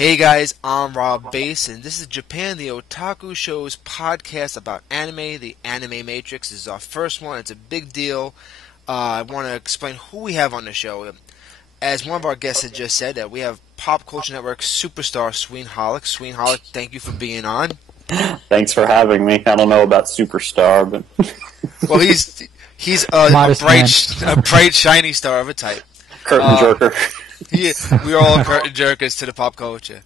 Hey guys, I'm Rob Bass, and this is Japan the Otaku Show's podcast about anime. The Anime Matrix this is our first one. It's a big deal. I want to explain who we have on the show. As one of our guests had just said, that we have Pop Culture Network superstar Suine Hallock. Suine Hallock, thank you for being on. Thanks for having me. I don't know about superstar, but well, he's a bright, shiny star of a type. Curtain jerker. Yeah, we're all curtain jerkers to the pop culture.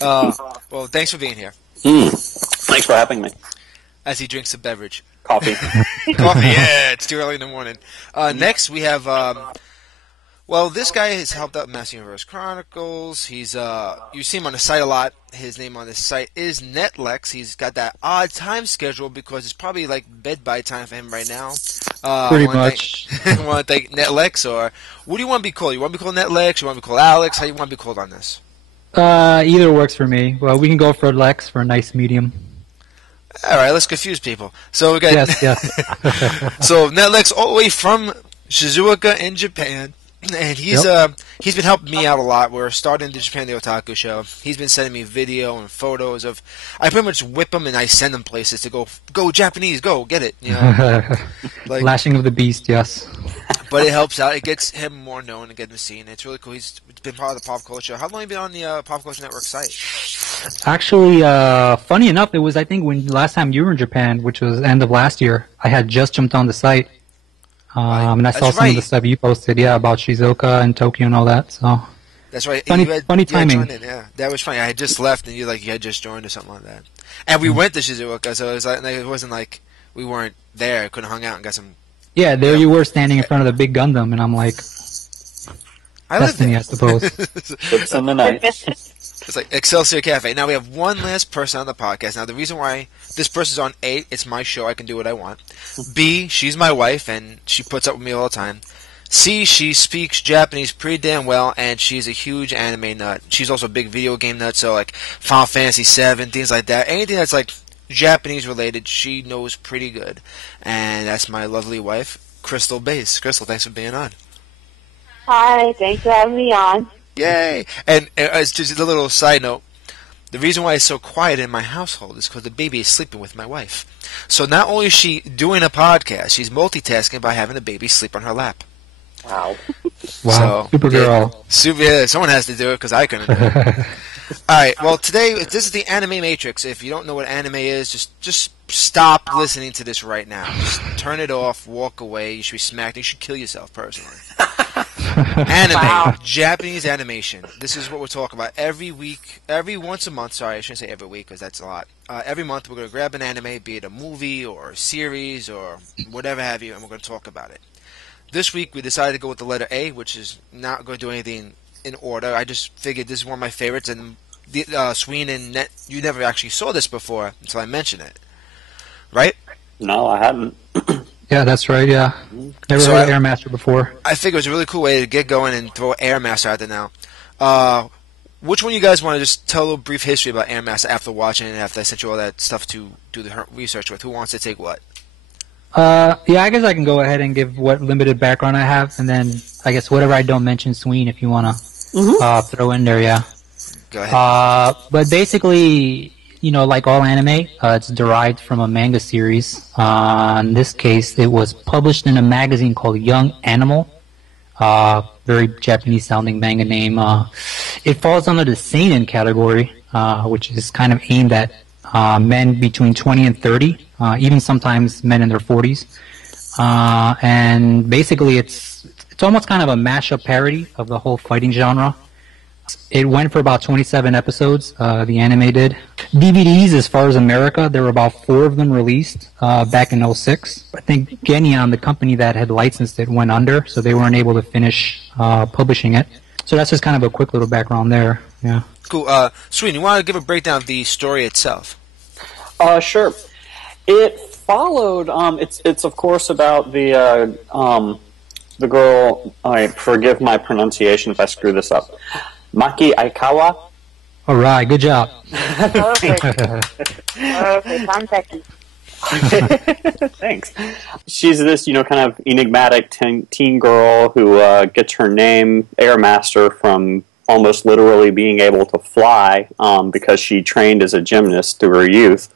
Well, thanks for being here. Thanks for having me. As he drinks a beverage. Coffee. Coffee, yeah, it's too early in the morning. Next, we have, this guy has helped out Master Universe Chronicles. He's, you see him on the site a lot. His name on the site is Netlex. He's got that odd time schedule because it's probably like bed-by time for him right now. Pretty much. You want to thank Netlex, or what do you want to be called? You want to be called Netlex? You want to be called Alex? How do you want to be called on this? Either works for me. Well, we can go for Lex for a nice medium. All right, let's confuse people. So we got yes. So Netlex all the way from Shizuoka in Japan. And he's been helping me out a lot. We're starting the Japan the Otaku Show. He's been sending me video and photos of. I pretty much whip him and I send him places to go Japanese, go get it. You know, like, Lashing of the Beast, yes. But it helps out. It gets him more known and getting seen. It's really cool. He's been part of the Pop Culture. How long have you been on the Pop Culture Network site? Actually, funny enough, it was I think when last time you were in Japan, which was end of last year. I had just jumped on the site. And I saw some of the stuff you posted, about Shizuoka and Tokyo and all that. So that's right. Funny timing. Yeah, that was funny. I had just left, and you had just joined or something like that. And we went to Shizuoka, so it wasn't like we weren't there. Couldn't hung out and got some. Yeah, there you were standing in front of the big Gundam, and I'm like, destiny, I suppose. It's in the night. It's like Excelsior Cafe. Now we have one last person on the podcast. Now the reason why this person's on A, it's my show. I can do what I want. B, she's my wife, and she puts up with me all the time. C, she speaks Japanese pretty damn well, and she's a huge anime nut. She's also a big video game nut, so like Final Fantasy VII, things like that. Anything that's like Japanese related, she knows pretty good. And that's my lovely wife, Crystal Bass. Crystal, thanks for being on. Hi, thanks for having me on. Yay! And as just a little side note, the reason why it's so quiet in my household is because the baby is sleeping with my wife. So not only is she doing a podcast, she's multitasking by having the baby sleep on her lap. Wow. Wow, so, Supergirl. Yeah, someone has to do it because I couldn't do it. Alright, well today, this is the Anime Matrix. If you don't know what anime is, just stop listening to this right now. Just turn it off, walk away. You should be smacked. You should kill yourself, personally. Anime, Japanese animation. This is what we're talking about every week, once a month. Sorry, I shouldn't say every week because that's a lot. Every month we're going to grab an anime, be it a movie or a series or whatever have you, and we're going to talk about it. This week we decided to go with the letter A, which is not going to do anything in order. I just figured this is one of my favorites, and Suine and Net, you never actually saw this before until I mentioned it, right? No, I hadn't. Yeah, that's right, yeah. Never heard of Air Master before. I figured it was a really cool way to get going and throw Air Master out there now. Which one of you guys want to just tell a little brief history about Air Master after watching it and after I sent you all that stuff to do the research with? Who wants to take what? I guess I can go ahead and give what limited background I have, and then I guess whatever I don't mention, Suine, if you want to throw in there, yeah. Go ahead. But basically, like all anime, it's derived from a manga series. In this case, it was published in a magazine called Young Animal. Very Japanese-sounding manga name. It falls under the seinen category, which is kind of aimed at men between 20 and 30, even sometimes men in their 40s. And basically, it's almost kind of a mashup parody of the whole fighting genre. It went for about 27 episodes, the anime did. DVDs, as far as America, there were about 4 of them released back in 2006. I think Genion, the company that had licensed it, went under, so they weren't able to finish publishing it. So that's just kind of a quick little background there, yeah. Cool. Suine, you want to give a breakdown of the story itself? Sure. It followed, it's of course about the girl, forgive my pronunciation if I screw this up, Maki Aikawa. All right, good job. Perfect. Perfect. Thanks. She's this, kind of enigmatic teen girl who gets her name, Air Master, from almost literally being able to fly because she trained as a gymnast through her youth.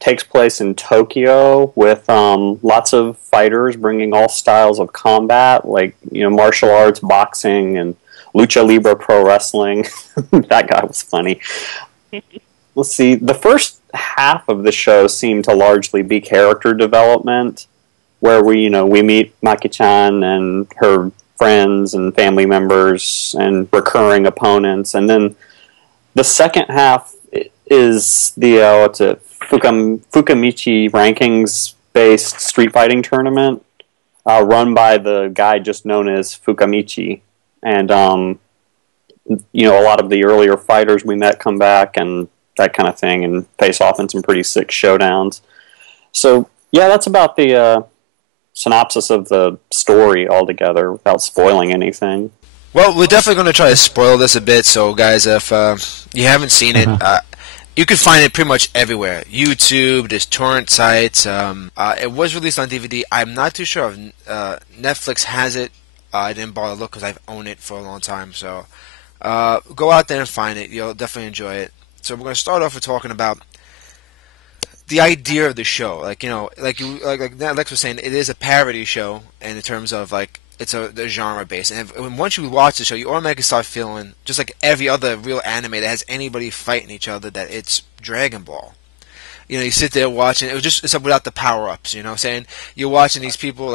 Takes place in Tokyo with lots of fighters bringing all styles of combat, like martial arts, boxing, and lucha libre pro wrestling. That guy was funny. Let's see. The first half of the show seemed to largely be character development, where we meet Maki-chan and her friends and family members and recurring opponents, and then the second half is the Fukamichi rankings based street fighting tournament run by the guy just known as Fukamichi, and a lot of the earlier fighters we met come back and that kind of thing, and face off in some pretty sick showdowns. So yeah, that's about the synopsis of the story altogether without spoiling anything. Well, we're definitely going to try to spoil this a bit, so guys, if you haven't seen it, you can find it pretty much everywhere. YouTube, there's torrent sites. It was released on DVD. I'm not too sure if Netflix has it. I didn't bother to look because I've owned it for a long time. So go out there and find it. You'll definitely enjoy it. So we're going to start off with talking about the idea of the show. Like Lex was saying, it is a parody show, and in terms of it's a genre base, and once you watch the show, you automatically start feeling just like every other real anime that has anybody fighting each other that it's Dragon Ball. You sit there watching it's without the power ups. You know what I'm saying? You're watching these people,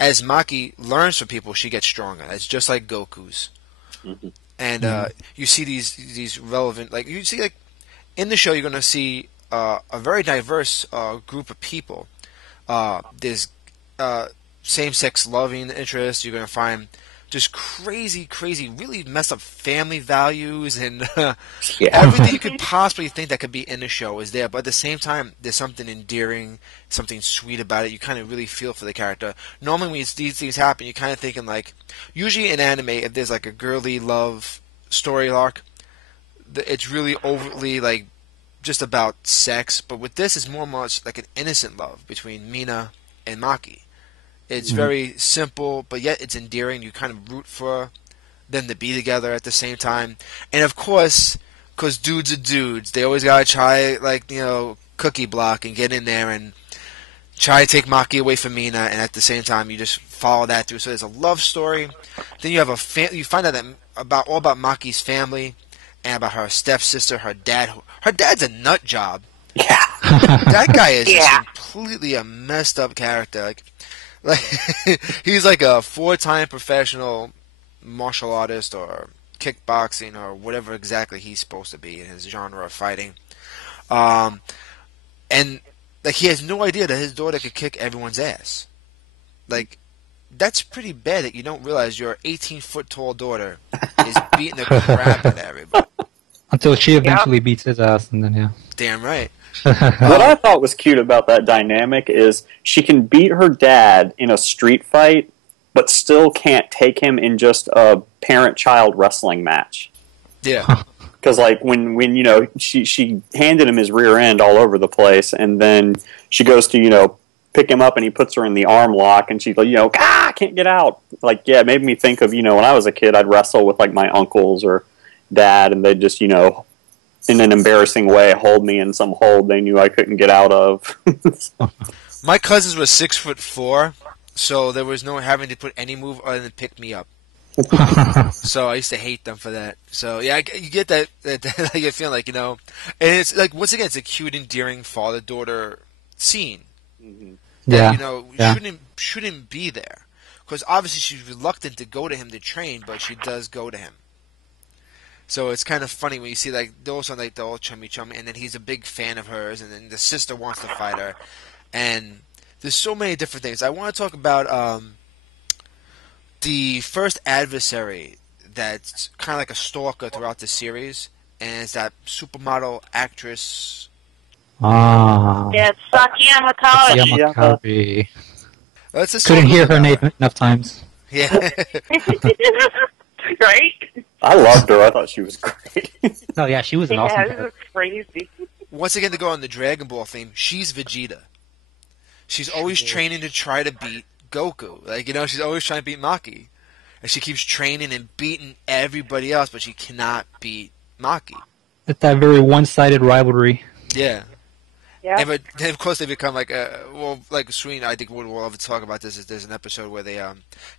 as Maki learns from people, she gets stronger. It's just like Goku's, and you see these relevant you see in the show you're gonna see a very diverse group of people. There's same-sex loving interests. You're going to find just crazy, really messed up family values, and everything you could possibly think that could be in the show is there. But at the same time, there's something endearing, something sweet about it. You kind of really feel for the character. Normally when these things happen, you're kind of thinking usually in anime, if there's a girly love story arc, it's really overtly just about sex. But with this, it's more much like an innocent love between Mina and Maki. It's very simple, but yet it's endearing. You kind of root for them to be together at the same time. And of course, because dudes are dudes, they always gotta try cookie block and get in there and try to take Maki away from Mina. And at the same time, you just follow that through. So there's a love story. Then you have you find out all about Maki's family and about her stepsister, her dad. Her dad's a nut job. Yeah, that guy is just completely a messed up character. He's like a 4-time professional martial artist or kickboxing or whatever exactly he's supposed to be in his genre of fighting. And he has no idea that his daughter could kick everyone's ass. That's pretty bad that you don't realize your 18-foot tall daughter is beating the crap out of everybody. Until she eventually beats his ass, and then Damn right. What I thought was cute about that dynamic is she can beat her dad in a street fight, but still can't take him in just a parent-child wrestling match. Yeah. Because when she handed him his rear end all over the place, and then she goes to pick him up, and he puts her in the arm lock, and she's like I can't get out. It made me think of when I was a kid, I'd wrestle with my uncles or dad, and they'd just in an embarrassing way hold me in some hold they knew I couldn't get out of. My cousins were 6'4", so there was no having to put any move other than pick me up. So I used to hate them for that. So yeah, you get that you feel and it's once again, it's a cute, endearing father-daughter scene. That, shouldn't be there, because obviously she's reluctant to go to him to train, but she does go to him. So it's kind of funny when you see those on the old chummy, and then he's a big fan of hers, and then the sister wants to fight her, and there's so many different things. I want to talk about the first adversary that's kind of like a stalker throughout the series, and it's that supermodel actress. Yeah, it's Sakiyama College. Couldn't hear her name enough times. Yeah. Right? I loved her. I thought she was great. Oh yeah, she was an awesome it was crazy. Once again, to go on the Dragon Ball theme, she's Vegeta. She's always training to try to beat Goku. She's always trying to beat Maki. and she keeps training and beating everybody else, but she cannot beat Maki. It's that very one-sided rivalry. Yeah. Yeah. And but then of course they become like like Suine, I think we'll have to talk about this. Is there's an episode where they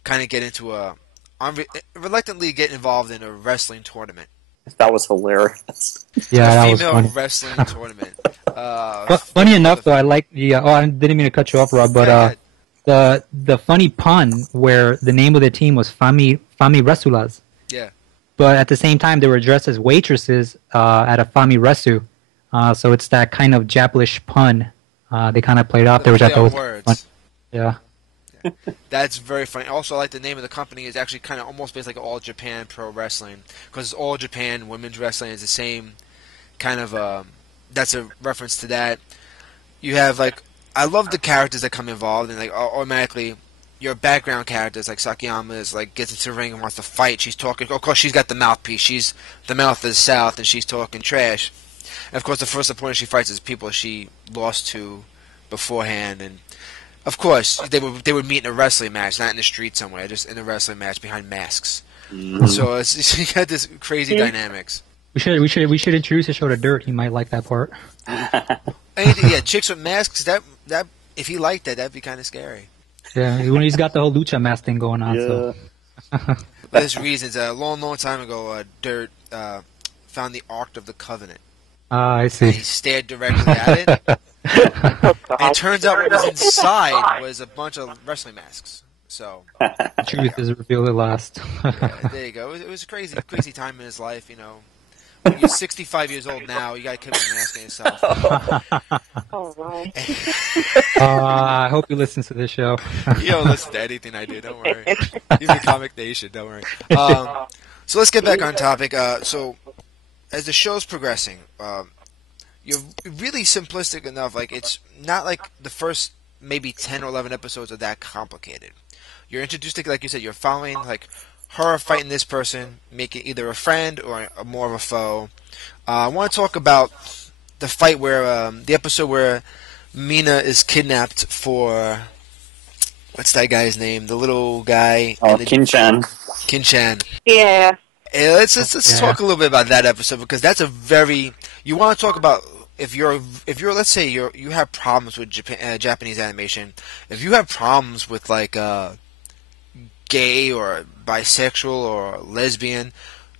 kind of get into reluctantly get involved in a wrestling tournament. That was hilarious. Yeah, that A was female funny. wrestling tournament. Funny enough, though, I like the. I didn't mean to cut you off, Rob, but the funny pun where the name of the team was Fami Resulas. Yeah. But at the same time, they were dressed as waitresses at a Fami Resu. So it's that kind of Japlish pun. They kind of played off there, which I thought was words. fun. Yeah. That's very funny. Also, I like the name of the company is actually kind of almost based like All Japan Pro Wrestling, because All Japan Women's Wrestling is the same kind of. That's a reference to that. You have like I love the characters that come involved, and like automatically your background characters like Sakiyama is like gets into the ring and wants to fight. She's talking. Of course, she's got the mouthpiece. She's the mouth of the South, and she's talking trash. And of course, the first opponent she fights is people she lost to beforehand, and of course they would meet in a wrestling match, not in the street somewhere, just in a wrestling match behind masks. So you got this crazy dynamics. We should introduce the show to Dirt. He might like that part. Yeah, chicks with masks. That if he liked that, that'd be kind of scary. Yeah, when he's got the whole lucha mask thing going on. So. For this reasons, a long time ago, Dirt found the Ark of the Covenant. I see. And he stared directly at it. And it turns out what was inside was a bunch of wrestling masks. So The truth is revealed at last. there you go. It was a crazy time in his life, you know. When you're 65 years old now, you gotta keep a mask on yourself. Oh, wow. I hope he listens to this show. You don't listen to anything I do, don't worry. Even Comic Nation, don't worry. So let's get back on topic. So as the show's progressing, you're really simplistic enough. Like it's not like the first maybe 10 or 11 episodes are that complicated. You're introduced to, like you said, you're following like her fighting this person, making either a friend or more of a foe. I want to talk about the fight where the episode where Mina is kidnapped for what's that guy's name? The little guy. Oh, Kin-chan. Kin-chan. Yeah. Let's talk a little bit about that episode, because that's a very you want to talk about if you're let's say you have problems with Japanese animation. If you have problems with like gay or bisexual or lesbian,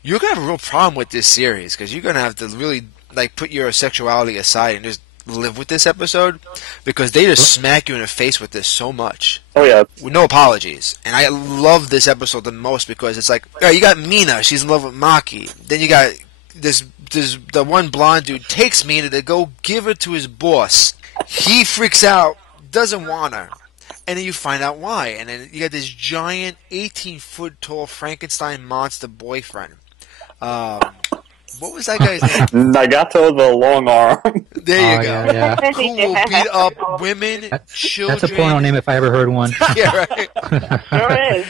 you're gonna have a real problem with this series, because you're gonna have to really like put your sexuality aside and just live with this episode, because they just smack you in the face with this so much. Oh yeah. With no apologies. And I love this episode the most because it's like, all right, you got Mina, she's in love with Maki. Then you got the one blonde dude takes Mina to go give her to his boss. He freaks out, doesn't want her. And then you find out why. And then you got this giant 18-foot tall Frankenstein monster boyfriend. What was that guy's name? Nagato the long arm. There you go. Yeah. Who will beat up women, children. That's a porno name if I ever heard one. Yeah, right. Sure is.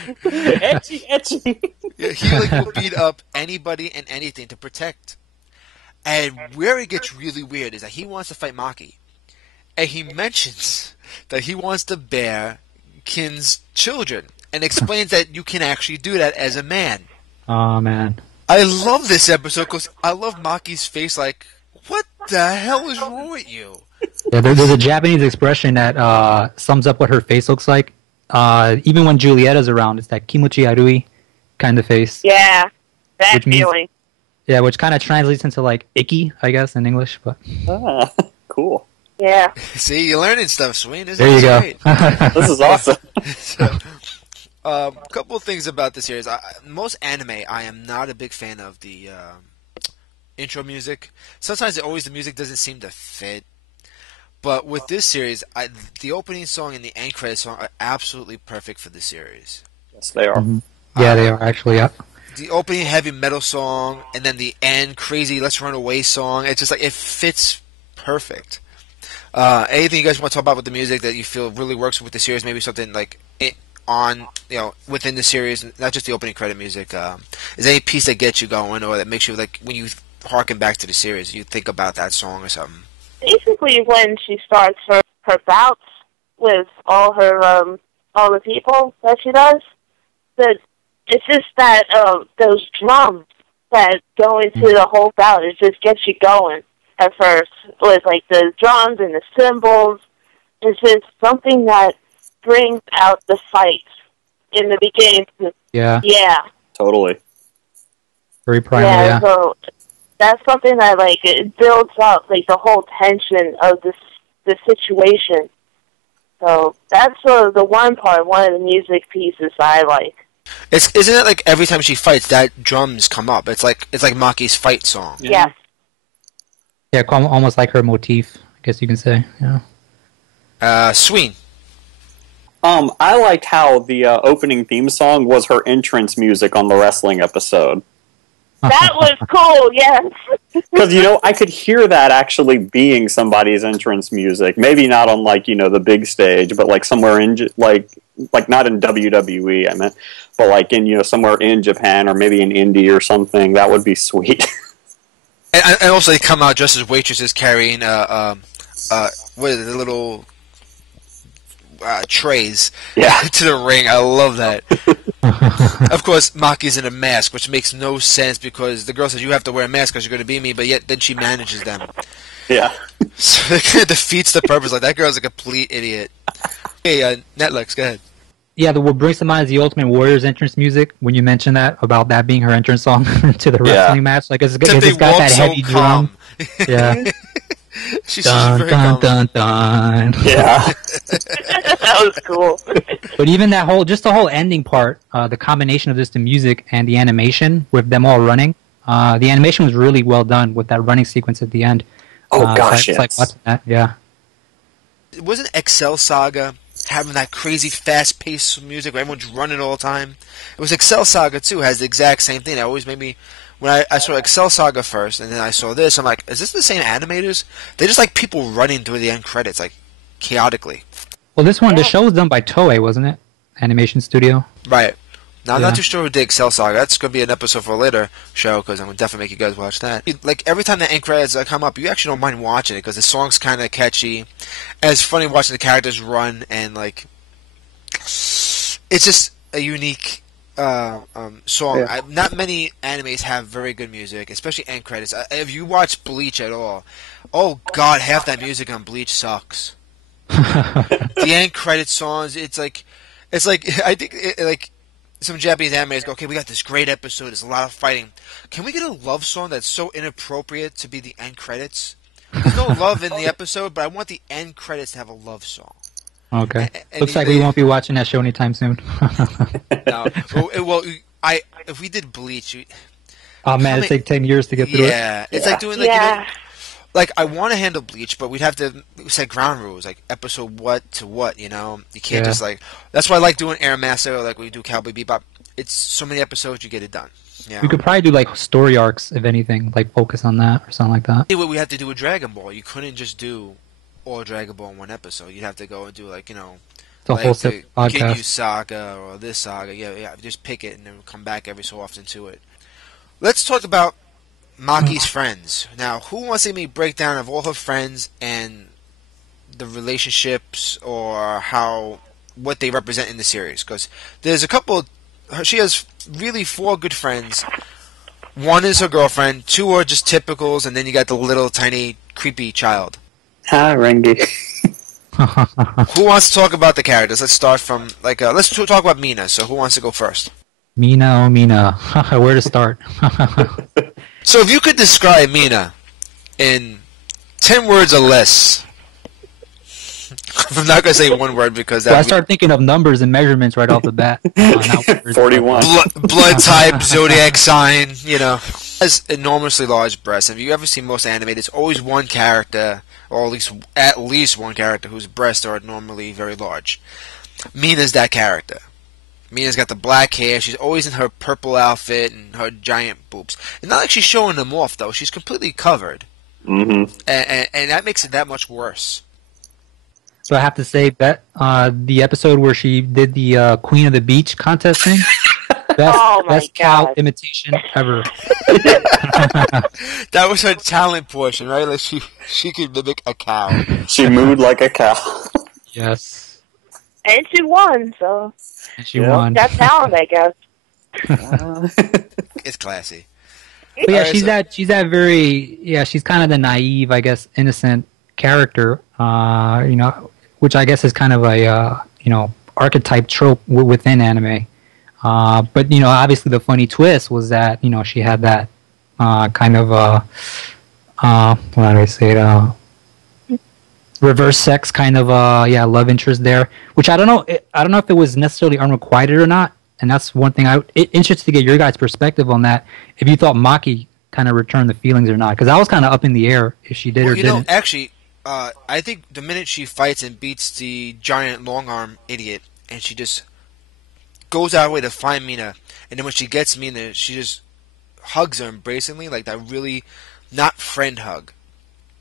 Etchy. Yeah, he like will beat up anybody and anything to protect. And where it gets really weird is that he wants to fight Maki. And he mentions that he wants to bear Kin's children. And explains that you can actually do that as a man. Oh, man. I love this episode because I love Maki's face like, what the hell is wrong with you? Yeah, there's a Japanese expression that sums up what her face looks like. Even when Julietta's around, it's that kimuchi arui kind of face. Yeah. That Which means- feeling. Yeah, which kind of translates into like icky, I guess, in English. But Ah, cool. Yeah. See, you're learning stuff, Suine. This there you is go. great. This is awesome. A couple of things about the series. Most anime, I am not a big fan of the intro music. Sometimes the music doesn't seem to fit. But with this series, the opening song and the end credit song are absolutely perfect for the series. Yes, they are. Yeah, they are actually. Yeah. The opening heavy metal song and then the end crazy Let's Run Away song, it's just like it fits perfect. Anything you guys want to talk about with the music that you feel really works with the series? Maybe something like within the series, not just the opening credit music. Is there any piece that gets you going or that makes you like when you harken back to the series, you think about that song or something? Basically, when she starts her bouts with all the people that she does, the It's just that those drums that go into the whole bout, it just gets you going at first. With like the drums and the cymbals, it's just something that brings out the fight in the beginning. Yeah. Yeah. Totally. Very primal, yeah. So that's something that like it builds up like the whole tension of the situation. So that's the one of the music pieces I like. Isn't it like every time she fights, that drums come up? It's like Maki's fight song. Yes. Yeah, almost like her motif, I guess you can say. Yeah. Suine. I liked how the opening theme song was her entrance music on the wrestling episode. That was cool, yes. Because, I could hear that actually being somebody's entrance music. Maybe not on, the big stage, but, somewhere in, not in WWE, I meant, but, in, somewhere in Japan or maybe in India or something. That would be sweet. And also they come out just as waitresses carrying, what are the little trays to the ring. I love that. Of course, Maki's in a mask, which makes no sense because the girl says you have to wear a mask because you're going to be me, but yet then she manages them. Yeah. So it kind of defeats the purpose. Like, that girl's a complete idiot. Hey, Netflix, go ahead. Yeah, what brings to mind is the Ultimate Warrior's entrance music. When you mentioned that, about that being her entrance song to the wrestling match, like it's got that heavy drum. Yeah. She's dun, very dun, calm. dun, dun. Yeah. That was cool. But even the whole ending part, the combination of the music and the animation with them all running, the animation was really well done with that running sequence at the end. Oh gosh, yes. Like watching that, yeah. Wasn't Excel Saga having that crazy fast-paced music where everyone's running all the time? It was Excel Saga too, has the exact same thing. That always made me, when I saw Excel Saga first, and then I saw this, I'm like, is this the same animators? They're just like people running through the end credits, like, chaotically. Well, this one, the show was done by Toei, wasn't it? Animation Studio. Right. Now, I'm not too sure who did Excel Saga. That's going to be an episode for a later show, because I'm going to definitely make you guys watch that. Like, every time the end credits come up, you actually don't mind watching it, because the song's kind of catchy. And it's funny watching the characters run, and, like, it's just a unique song. Yeah. Not many animes have very good music, especially end credits. If you watch Bleach at all, oh god, half that music on Bleach sucks. The end credit songs, it's like I think some Japanese animes go, okay, we got this great episode, there's a lot of fighting. Can we get a love song that's so inappropriate to be the end credits? There's no love in the episode, but I want the end credits to have a love song. Okay. Looks like we won't be watching that show anytime soon. No. Well, if we did Bleach... Oh man, it'd take 10 years to get through it. Yeah. It's like doing, like, I want to handle Bleach, but we'd have to set ground rules, like episode what to what, You can't just, like... That's why I like doing Air Master, like we do Cowboy Bebop. It's so many episodes, you get it done. Yeah. We could probably do, like, story arcs, if anything, like focus on that or something like that. What we have to do with Dragon Ball, you couldn't just do all Dragon Ball in one episode. You'd have to go and do, like, The like whole the podcast. Ginyu Saga or this saga. Yeah, just pick it and then come back every so often to it. Let's talk about Maki's friends. Now, who wants to give me a breakdown of all her friends and the relationships or what they represent in the series? Because there's a couple... She has really 4 good friends. 1 is her girlfriend, 2 are just typicals, and then you got the little tiny creepy child. Hi, Rengi. Who wants to talk about the characters? Let's start from, let's talk about Mina. So who wants to go first? Mina, oh Mina. Where to start? So if you could describe Mina in 10 words or less... I'm not going to say one word because that I start thinking of numbers and measurements right off the bat. 41. Blood type, zodiac sign, Has enormously large breasts. If you ever see most anime, there's always one character, or at least one character whose breasts are normally very large. Mina's that character. Mina's got the black hair. She's always in her purple outfit and her giant boobs. It's not like she's showing them off, though. She's completely covered. Mm-hmm. And that makes it that much worse. So I have to say that the episode where she did the Queen of the Beach contest thing, best cow imitation ever. That was her talent portion, right? Like she could mimic a cow. She mooed like a cow. Yes. And she won, so... And she won. Got talent, I guess. It's classy. But yeah, Alright, she's that very, she's kind of the naive, I guess, innocent character, which I guess is kind of a, archetype trope within anime. But, obviously the funny twist was that, she had that kind of, what do I say it, reverse sex kind of, love interest there, which I don't know if it was necessarily unrequited or not. And that's one thing interested to get your guys' perspective on that. If you thought Maki kind of returned the feelings or not, because I was kind of up in the air if she did or didn't. Actually, I think the minute she fights and beats the giant long arm idiot, and she just goes out of her way to find Mina, and then when she gets Mina, she just hugs her embracingly, like that really not friend hug.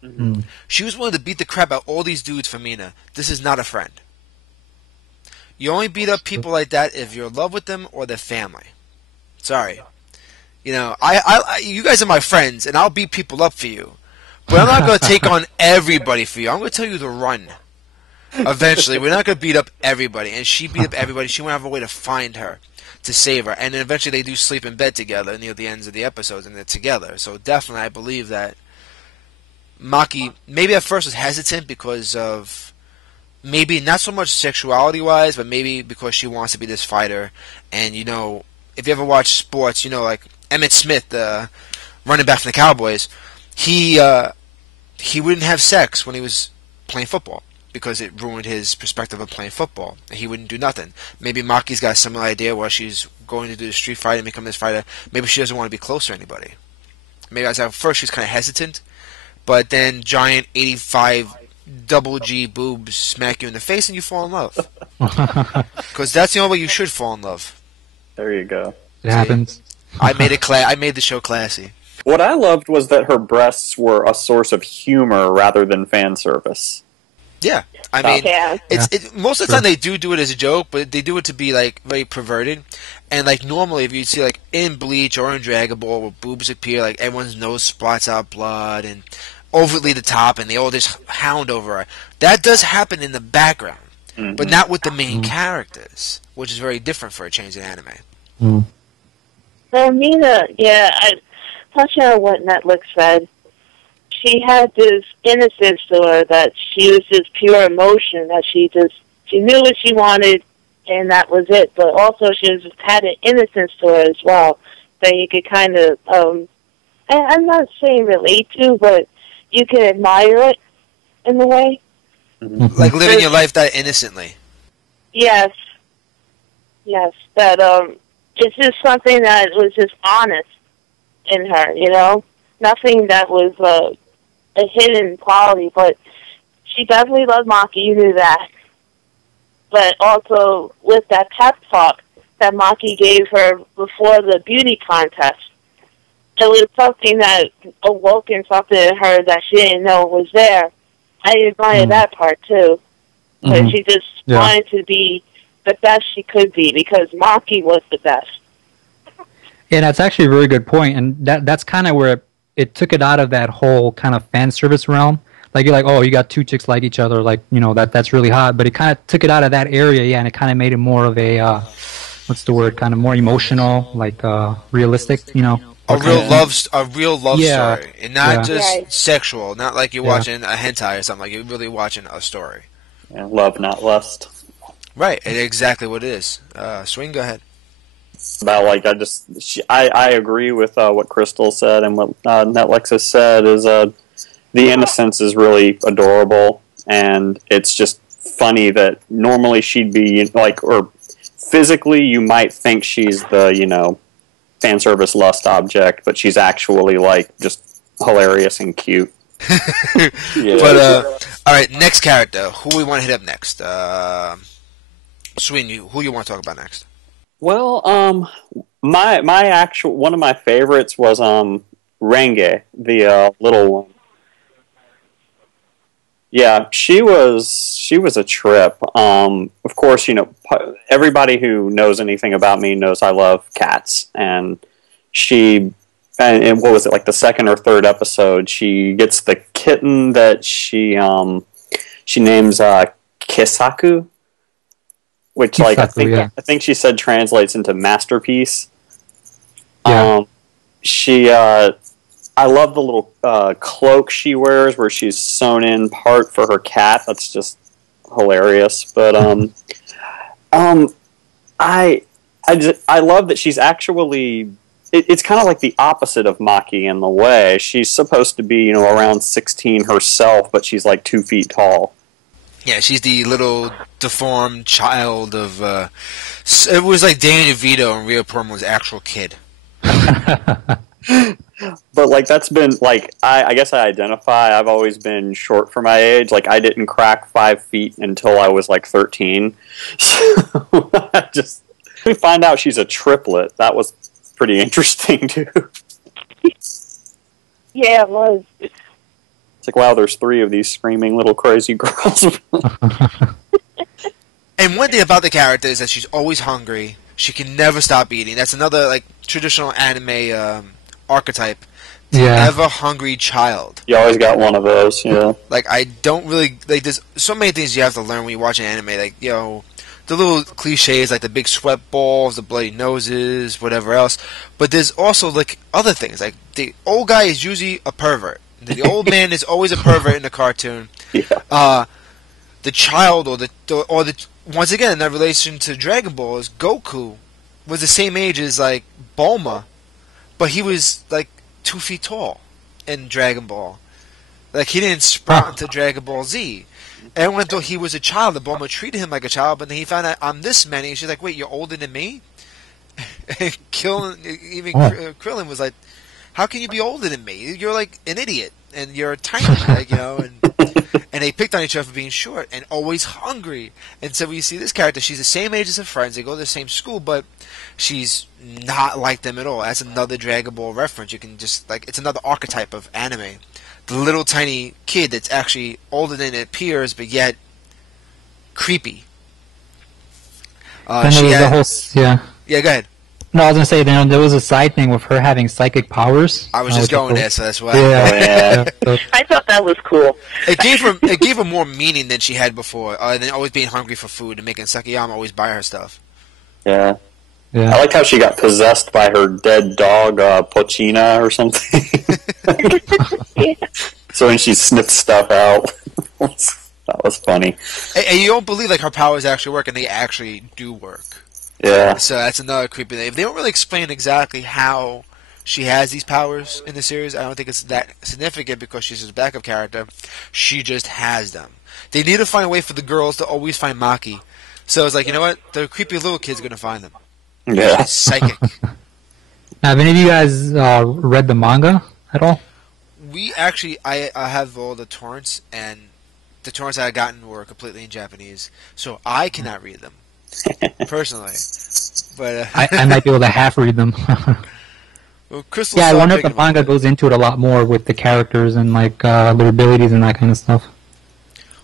Mm-hmm. She was willing to beat the crap out of all these dudes for Mina. This is not a friend. You only beat up people like that if you're in love with them or their family. Sorry. You guys are my friends, and I'll beat people up for you. But I'm not going to take on everybody for you. I'm going to tell you to run. Eventually, we're not going to beat up everybody. And she beat up everybody. She went out of her way to find her, to save her. And then eventually they do sleep in bed together near the ends of the episodes, and they're together. So definitely I believe that Maki, maybe at first was hesitant because of... Maybe not so much sexuality-wise, but maybe because she wants to be this fighter. And, if you ever watch sports, like Emmitt Smith, the running back from the Cowboys, he wouldn't have sex when he was playing football because it ruined his perspective of playing football. He wouldn't do nothing. Maybe Maki's got a similar idea while she's going to do the street fight and become this fighter. Maybe she doesn't want to be close to anybody. Maybe at first she's kind of hesitant, but then giant 85 double G boobs smack you in the face and you fall in love. Because that's the only way you should fall in love. There you go. It happens. I made the show classy. What I loved was that her breasts were a source of humor rather than fan service. Yeah. I mean, most of the time they do it as a joke, but they do it to be, like, very perverted. And, like, normally if you see, like, in Bleach or in Dragon Ball where boobs appear, like, everyone's nose splats out blood and overtly the top, and they all just hound over her. That does happen in the background, but not with the main characters, which is very different for a change in anime. Well, Mina, touching on what Netflix said, she had this innocence to her that she was just pure emotion, that she knew what she wanted, and that was it. But also she had an innocence to her as well that you could kind of, I'm not saying relate to, but you can admire it in a way. Like living your life that innocently. Yes. That it's just something that was just honest in her, Nothing that was a hidden quality, but she definitely loved Maki, you knew that. But also with that pep talk that Maki gave her before the beauty contest, it was something that awoke in something in her that she didn't know was there. I admire that part too. Because she just wanted to be the best she could be because Maki was the best. Yeah, that's actually a very good point, and that's kind of where it took it out of that whole kind of fan service realm. Like you're like, oh, you got two chicks like each other, like that's really hot. But it kind of took it out of that area, and it kind of made it more of a what's the word? Kind of more emotional, like realistic, A real love story, and not just Right. sexual. Not like you're watching a hentai or something. Like you're really watching a story. Yeah, love, not lust. Right, and exactly what it is. Swing, go ahead. About I agree with what Crystal said and what Netflix has said is the innocence is really adorable, and it's just funny that normally she'd be like, or physically you might think she's the fan service lust object, but she's actually like just hilarious and cute. But all right, next character. Who we want to hit up next? Sween, who you want to talk about next? Well, my actual one of my favorites was Renge, the little one. Yeah, she was a trip. Of course, everybody who knows anything about me knows I love cats, and and what was it, like the second or third episode? She gets the kitten that she names Kisaku, which Kisaku, I think she said translates into masterpiece. Yeah. She, I love the little cloak she wears where she's sewn in part for her cat. That's just hilarious. But I love that she's actually. It's kind of like the opposite of Maki in the way. She's supposed to be, around 16 herself, but she's like 2 feet tall. Yeah, she's the little deformed child of. It was like Danny DeVito and Rhea Perlman's actual kid. But like that's been like I guess I identify. I've always been short for my age. Like I didn't crack 5 feet until I was like 13. So we find out she's a triplet. That was pretty interesting too. Yeah, it was. It's like, wow, there's 3 of these screaming little crazy girls. And one thing about the character is that she's always hungry. She can never stop eating. That's another like traditional anime archetype. Yeah. Ever hungry child. You always got one of those, yeah. Like I don't really like. There's so many things you have to learn when you watch an anime. Like the little cliches like the big sweat balls, the bloody noses, whatever else. But there's also like other things. Like the old guy is usually a pervert. The old man is always a pervert in the cartoon. Yeah. The child or the once again in that relation to Dragon Ball is Goku was the same age as like Bulma, but he was like 2 feet tall in Dragon Ball. Like he didn't sprout into Dragon Ball Z. Everyone thought he was a child. The Bulma treated him like a child, but then he found out I'm this many. She's like, "Wait, you're older than me?" And Krillin was like, "How can you be older than me? You're like an idiot, and you're tiny, like, And they picked on each other for being short and always hungry. And so when you see this character, she's the same age as her friends. They go to the same school, but she's not like them at all. That's another Dragon Ball reference. You can just it's another archetype of anime. The little tiny kid that's actually older than it appears, but yet creepy. Then there was the whole, yeah. Yeah, go ahead. No, I was gonna say there was a side thing with her having psychic powers. I was just going there, so that's why. Yeah. I thought that was cool. It gave her more meaning than she had before, than always being hungry for food and making Sakayama always buy her stuff. Yeah. Yeah. I like how she got possessed by her dead dog, Pochina or something. Yeah. So when she snipped stuff out, that was funny. And you don't believe her powers actually work, and they actually do work. Yeah. So that's another creepy thing. They don't really explain exactly how she has these powers in the series. I don't think it's that significant because she's a backup character. She just has them. They need to find a way for the girls to always find Maki. So it's like, you know what? The creepy little kid's going to find them. Yeah. She's psychic. Now, have any of you guys read the manga at all? We actually, I have all the torrents, and the torrents I gotten were completely in Japanese. So I cannot read them. Personally, but I might be able to half read them. well, Crystal. Yeah, I wonder if the manga goes into it a lot more with the characters and their abilities and that kind of stuff.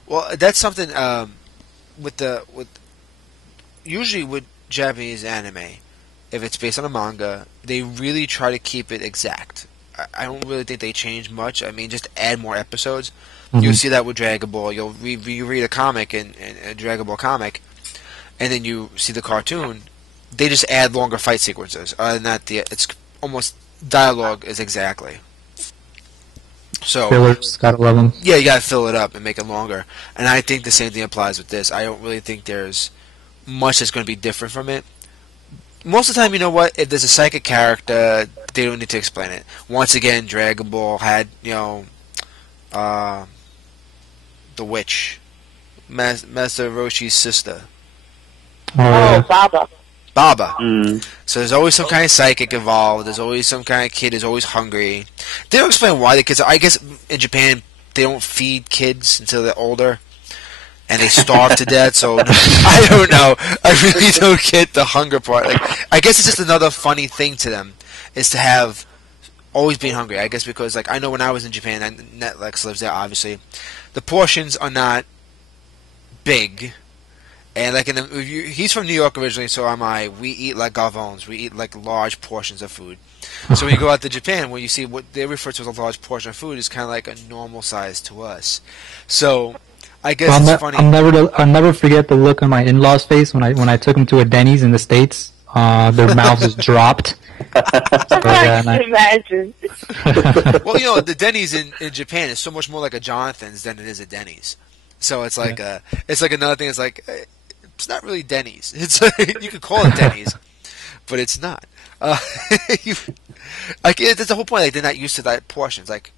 Well, that's something usually with Japanese anime, if it's based on a manga, they really try to keep it exact. I don't really think they change much. I mean, just add more episodes. Mm-hmm. You'll see that with Dragon Ball. You read a comic in a Dragon Ball comic. And then you see the cartoon, they just add longer fight sequences. Other than that, it's almost dialogue is exactly. So fillers, gotta love them. Yeah, you gotta fill it up and make it longer. And I think the same thing applies with this. I don't really think there's much that's going to be different from it. Most of the time, you know what? If there's a psychic character, they don't need to explain it. Once again, Dragon Ball had, the witch, Master Roshi's sister. Oh, Baba. Baba. Mm. So there's always some kind of psychic involved. There's always some kind of kid who's always hungry. They don't explain why the kids. I guess in Japan they don't feed kids until they're older, and they starve to death. So I don't know. I really don't get the hunger part. I guess it's just another funny thing to them is to have always being hungry. I guess because I know when I was in Japan, and Netflix lives there. Obviously, the portions are not big. And he's from New York originally, so am I. We eat like gavons. We eat large portions of food. So when you go out to Japan, when you see what they refer to as a large portion of food, is kind of like a normal size to us. So I guess it's funny. I'll never forget the look on my in-laws' face when I took them to a Denny's in the States. Their mouths just dropped, I can imagine. Well, you know, the Denny's in Japan is so much more like a Jonathan's than it is a Denny's. So it's like it's like another thing. It's like it's not really Denny's. It's you could call it Denny's, but it's not. That's the whole point. Like they're not used to that portions. Like,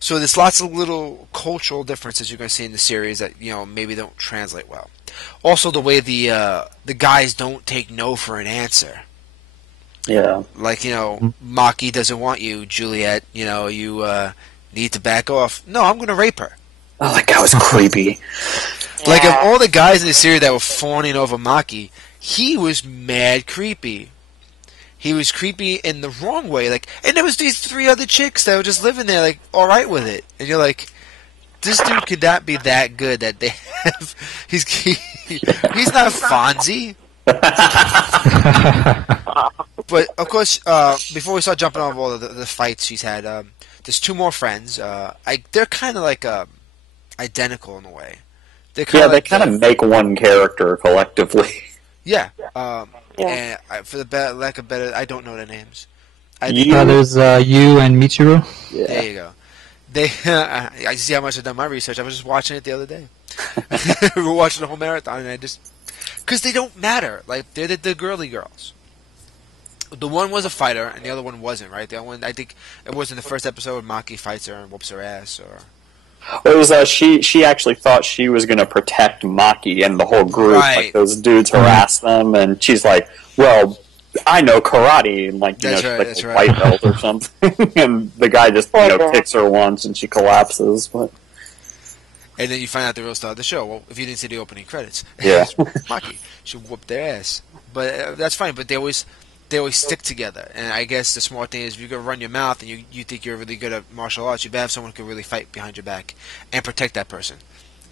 so there's lots of little cultural differences you're going to see in the series that maybe don't translate well. Also, the way the guys don't take no for an answer. Yeah. Like, Maki doesn't want you, Juliet. You need to back off. No, I'm going to rape her. Oh, that guy was creepy. Like, of all the guys in the series that were fawning over Maki, he was mad creepy. He was creepy in the wrong way. Like, and there was these 3 other chicks that were just living there, like, all right with it. And you're like, this dude could not be that good that they have. He's not Fonzie. But of course, before we start jumping off all the fights she's had, there's 2 more friends. They're kind of like identical in a way. They kind of make one character collectively. Yeah. And for the lack of better, I don't know their names. There's Yu and Michiru. Yeah. There you go. I see how much I've done my research. I was just watching it the other day. We were watching the whole marathon, and because they don't matter. Like, they're the girly girls. The one was a fighter, and the other one wasn't, right? The other one, I think it was in the first episode when Maki fights her and whoops her ass, or... It was she actually thought she was going to protect Maki and the whole group. Right. Like, those dudes harassed them, and she's like, well, I know karate, and like, she's like a white belt or something. And the guy just, kicks her once, and she collapses. But... And then you find out the real star of the show. Well, if you didn't see the opening credits. Yeah. Maki. She whooped their ass. But that's fine, but they always stick together. And I guess the smart thing is if you're going to run your mouth and you think you're really good at martial arts, you better have someone who can really fight behind your back and protect that person.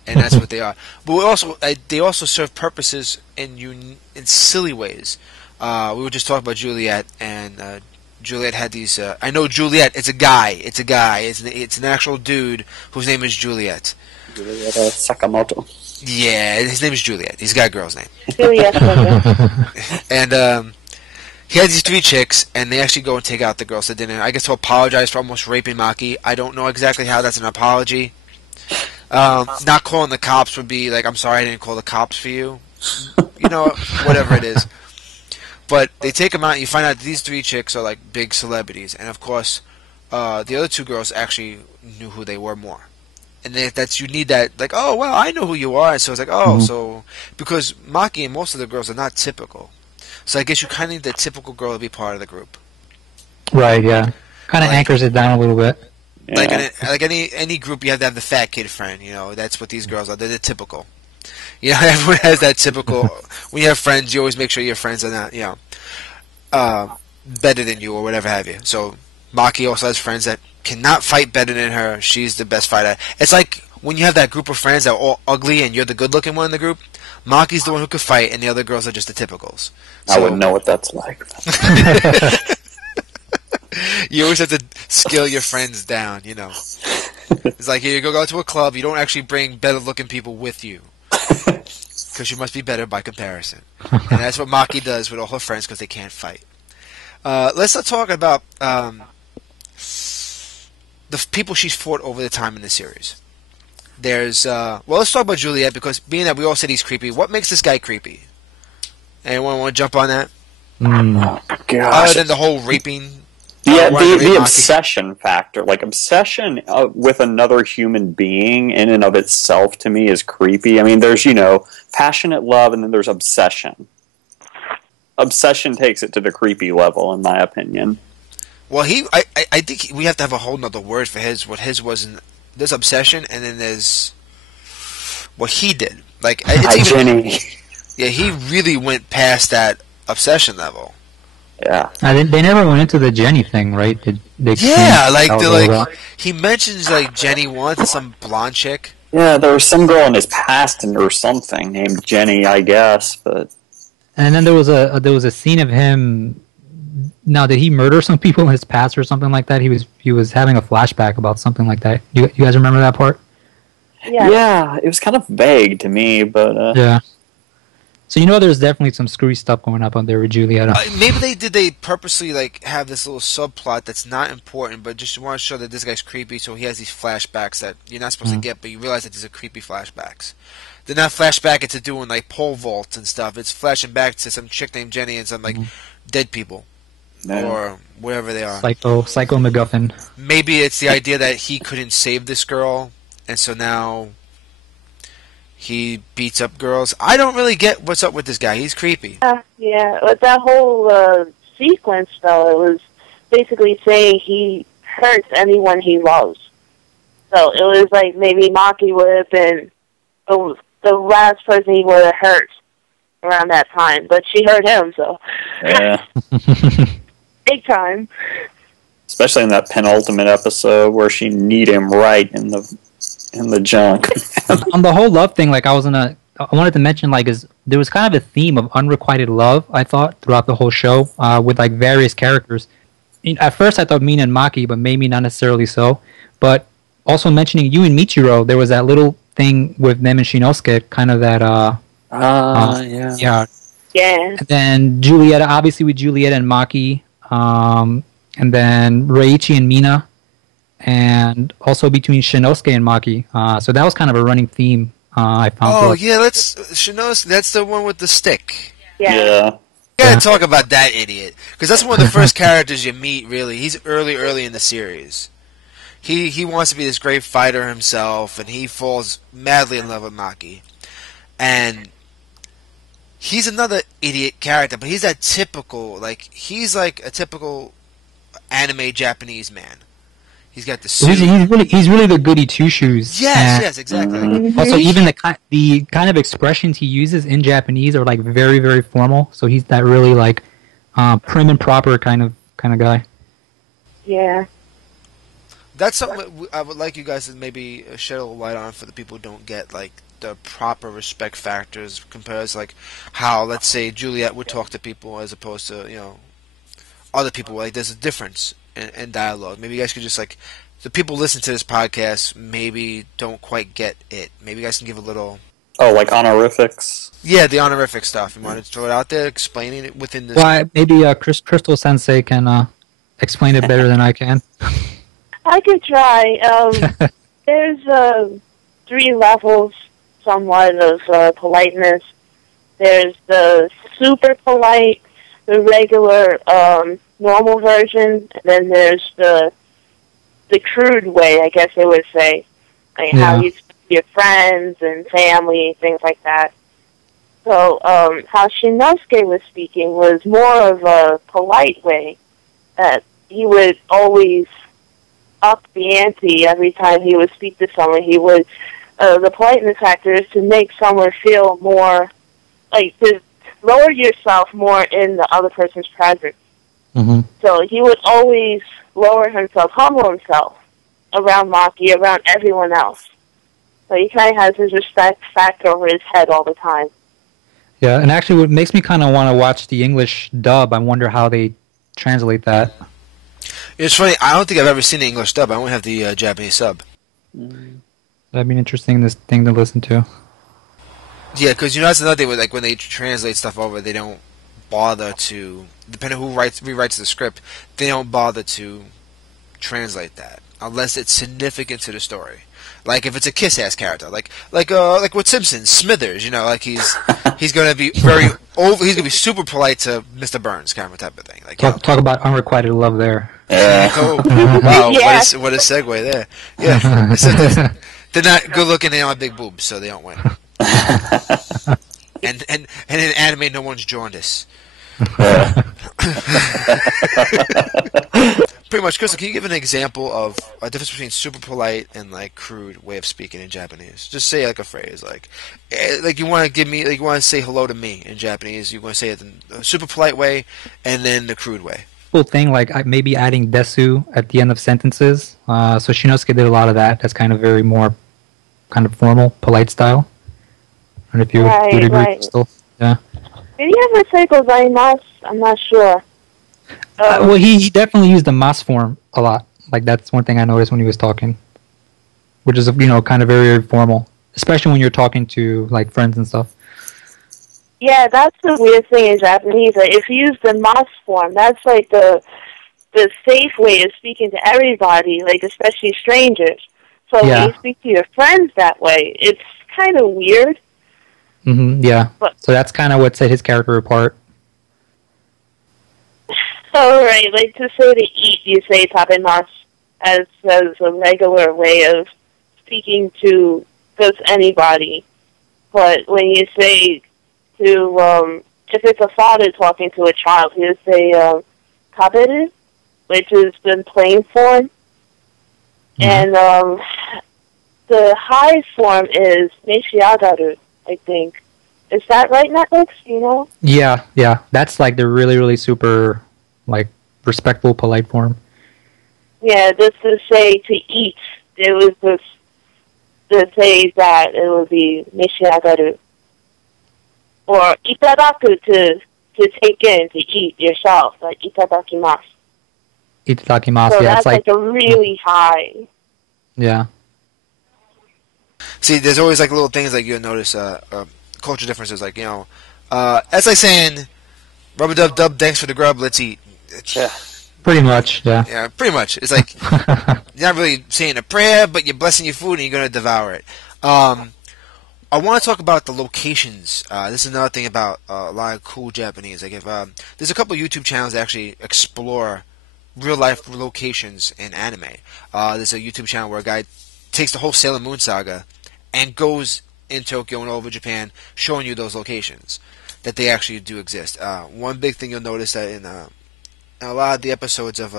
And that's what they are. But they also serve purposes in silly ways. We were just talking about Juliet, and Juliet had these... I know Juliet, it's a guy. It's an actual dude whose name is Juliet. Juliet Sakamoto. Yeah, his name is Juliet. He's got a girl's name. Juliet. And he had these 3 chicks, and they actually go and take out the girls to dinner. I guess to apologize for almost raping Maki. I don't know exactly how that's an apology. Not calling the cops would be like, I'm sorry I didn't call the cops for you. Whatever it is. But they take them out, and you find out that these 3 chicks are like big celebrities. And of course, the other 2 girls actually knew who they were more. And you need that, like, oh, well, I know who you are. So it's like, so, because Maki and most of the girls are not typical. So I guess you kind of need the typical girl to be part of the group. Right, yeah. Kind of anchors it down a little bit. Yeah. Like any group, you have to have the fat kid friend, that's what these girls are. They're the typical. Everyone has that typical, when you have friends, you always make sure your friends are not, better than you or whatever have you. So Maki also has friends that cannot fight better than her. She's the best fighter. It's like when you have that group of friends that are all ugly and you're the good-looking one in the group, Maki's the one who could fight, and the other girls are just the typicals. So, I wouldn't know what that's like. You always have to scale your friends down, It's like, here you go to a club, you don't actually bring better-looking people with you. Because you must be better by comparison. And that's what Maki does with all her friends because they can't fight. Let's not talk about the people she's fought over the time in the series. There's, let's talk about Juliet, because being that we all said he's creepy, what makes this guy creepy? Anyone want to jump on that? Oh, gosh. Other than the whole raping? Yeah, the obsession factor. Like, obsession with another human being in and of itself, to me, is creepy. I mean, there's, passionate love, and then there's obsession. Obsession takes it to the creepy level, in my opinion. Well, I think we have to have a whole nother word for his. What his was, there's obsession, and then there's what he did. Like, Jenny. Yeah, he really went past that obsession level. Yeah. They never went into the Jenny thing, right? He mentions like Jenny once, some blonde chick. Yeah, there was some girl in his past or something named Jenny, I guess, but. And then there was a scene of him. Now, did he murder some people in his past or something like that? He was having a flashback about something like that. You guys remember that part? Yeah. Yeah, it was kind of vague to me, but. Yeah. So there's definitely some screwy stuff going up on there with Julieta. Maybe they purposely like have this little subplot that's not important, but just want to show that this guy's creepy. So he has these flashbacks that you're not supposed to get, but you realize that these are creepy flashbacks. They're not flashback into doing like pole vaults and stuff. It's flashing back to some chick named Jenny and some like dead people or wherever they are. Psycho MacGuffin. Maybe it's the idea that he couldn't save this girl, and so now he beats up girls. I don't really get what's up with this guy. He's creepy. Yeah, but that whole sequence, though, it was basically saying he hurts anyone he loves. So it was like maybe Maki would have been the last person he would have hurt around that time, but she hurt him, so. Yeah. Big time. Especially in that penultimate episode where she kneed him right in the junk. On the whole love thing, like I wanted to mention, like, is there was kind of a theme of unrequited love, I thought, throughout the whole show, with like various characters. At first I thought Mina and Maki, but maybe not necessarily so. But also mentioning you and Michiro, there was that little thing with them and Shinosuke, kind of that yeah. Yeah. And then Julieta, obviously with Julieta and Maki, and then Reiichi and Mina, and also between Shinosuke and Maki. So that was kind of a running theme, I found. Oh, yeah, Shinosuke, that's the one with the stick. Yeah. You gotta talk about that idiot. Because that's one of the first characters you meet, really. He's early in the series. He wants to be this great fighter himself, and he falls madly in love with Maki. And he's another idiot character, but he's that typical, he's like a typical anime Japanese man. He's got the suit. He's really the goody two shoes. Yes, exactly. Also, even the kind of expressions he uses in Japanese are like very, very formal. So he's that really like prim and proper kind of guy. Yeah. That's something I would like you guys to maybe shed a little light on for the people who don't get like the proper respect factors compared to like how, let's say, Juliet would talk to people as opposed to other people. Like there's a difference in dialogue. Maybe you guys could just like the people listen to this podcast maybe don't quite get it. Maybe you guys can give a little. Oh, like honorifics. Yeah, the honorific stuff. You want to throw it out there, explaining it within this. Well, maybe Crystal Sensei can explain it better than I can. I could try. There's 3 levels somewhat of politeness. There's the super polite, the regular normal version, and then there's the crude way, I guess they would say. Like how you speak to your friends and family, things like that. So how Shinosuke was speaking was more of a polite way. That he would always up the ante every time he would speak to someone. He would, the politeness factor is to make someone feel more, like to lower yourself more in the other person's presence. Mm-hmm. So he would always lower himself, humble himself around Maki, around everyone else. So he kind of has his respect factor over his head all the time. Yeah, and actually what makes me kind of want to watch the English dub, I wonder how they translate that. It's funny, I don't think I've ever seen the English dub. I only have the Japanese sub. That'd be an interesting thing to listen to. Yeah, because that's another thing with like when they translate stuff over, they don't bother to, depending on who rewrites the script, they don't bother to translate that unless it's significant to the story. Like if it's a kiss-ass character, like with Simpsons, Smithers, like he's gonna be he's gonna be super polite to Mr. Burns, kind of type of thing. Like talk about unrequited love there. Wow, yeah. What a segue there. Yeah, they're not good looking. They don't have big boobs, so they don't win. and in anime, no one's jaundice. Pretty much, Crystal, can you give an example of a difference between super polite and like crude way of speaking in Japanese? Just say like a phrase, like you want to say hello to me in Japanese. You want to say it in a super polite way, and then the crude way. Cool thing, like maybe adding desu at the end of sentences. So Shinosuke did a lot of that. That's kind of very more kind of formal, polite style. I don't know if you would agree, Crystal. Yeah. Did he ever say gozaimasu? I'm not sure. Well, he definitely used the mas form a lot. Like that's one thing I noticed when he was talking, which is kind of very, very formal, especially when you're talking to like friends and stuff. Yeah, that's the weird thing in Japanese. Like, if you use the mas form, that's like the safe way of speaking to everybody, like especially strangers. So when you speak to your friends that way, it's kind of weird. Yeah. But, so that's kind of what set his character apart. so, right, like to say to eat, you say tabemas as a regular way of speaking to just anybody. But when you say to, if it's a father talking to a child, you say taberu, which is the plain form. And the high form is meishiagaru, I think. Is that right, Netflix? You know? Yeah. That's like the really, really super, like, respectful, polite form. Yeah, just to say to eat, it was just to say that it would be meishiagaru. Or itadaku to take in, to eat yourself, like itadakimasu. Itadakimasu, So yeah, that's like a really high. Yeah. See, there's always like little things like you'll notice culture differences. Like, you know, that's like saying, rubber dub dub, thanks for the grub, let's eat. Yeah. Pretty much, yeah. Yeah, pretty much. It's like, you're not really saying a prayer, but you're blessing your food and you're going to devour it. I want to talk about the locations. This is another thing about a lot of cool Japanese. Like, if there's a couple YouTube channels that actually explore real life locations in anime. There's a YouTube channel where a guy takes the whole Sailor Moon saga and goes in Tokyo and over Japan, showing you those locations that they actually do exist. One big thing you'll notice that in a lot of the episodes of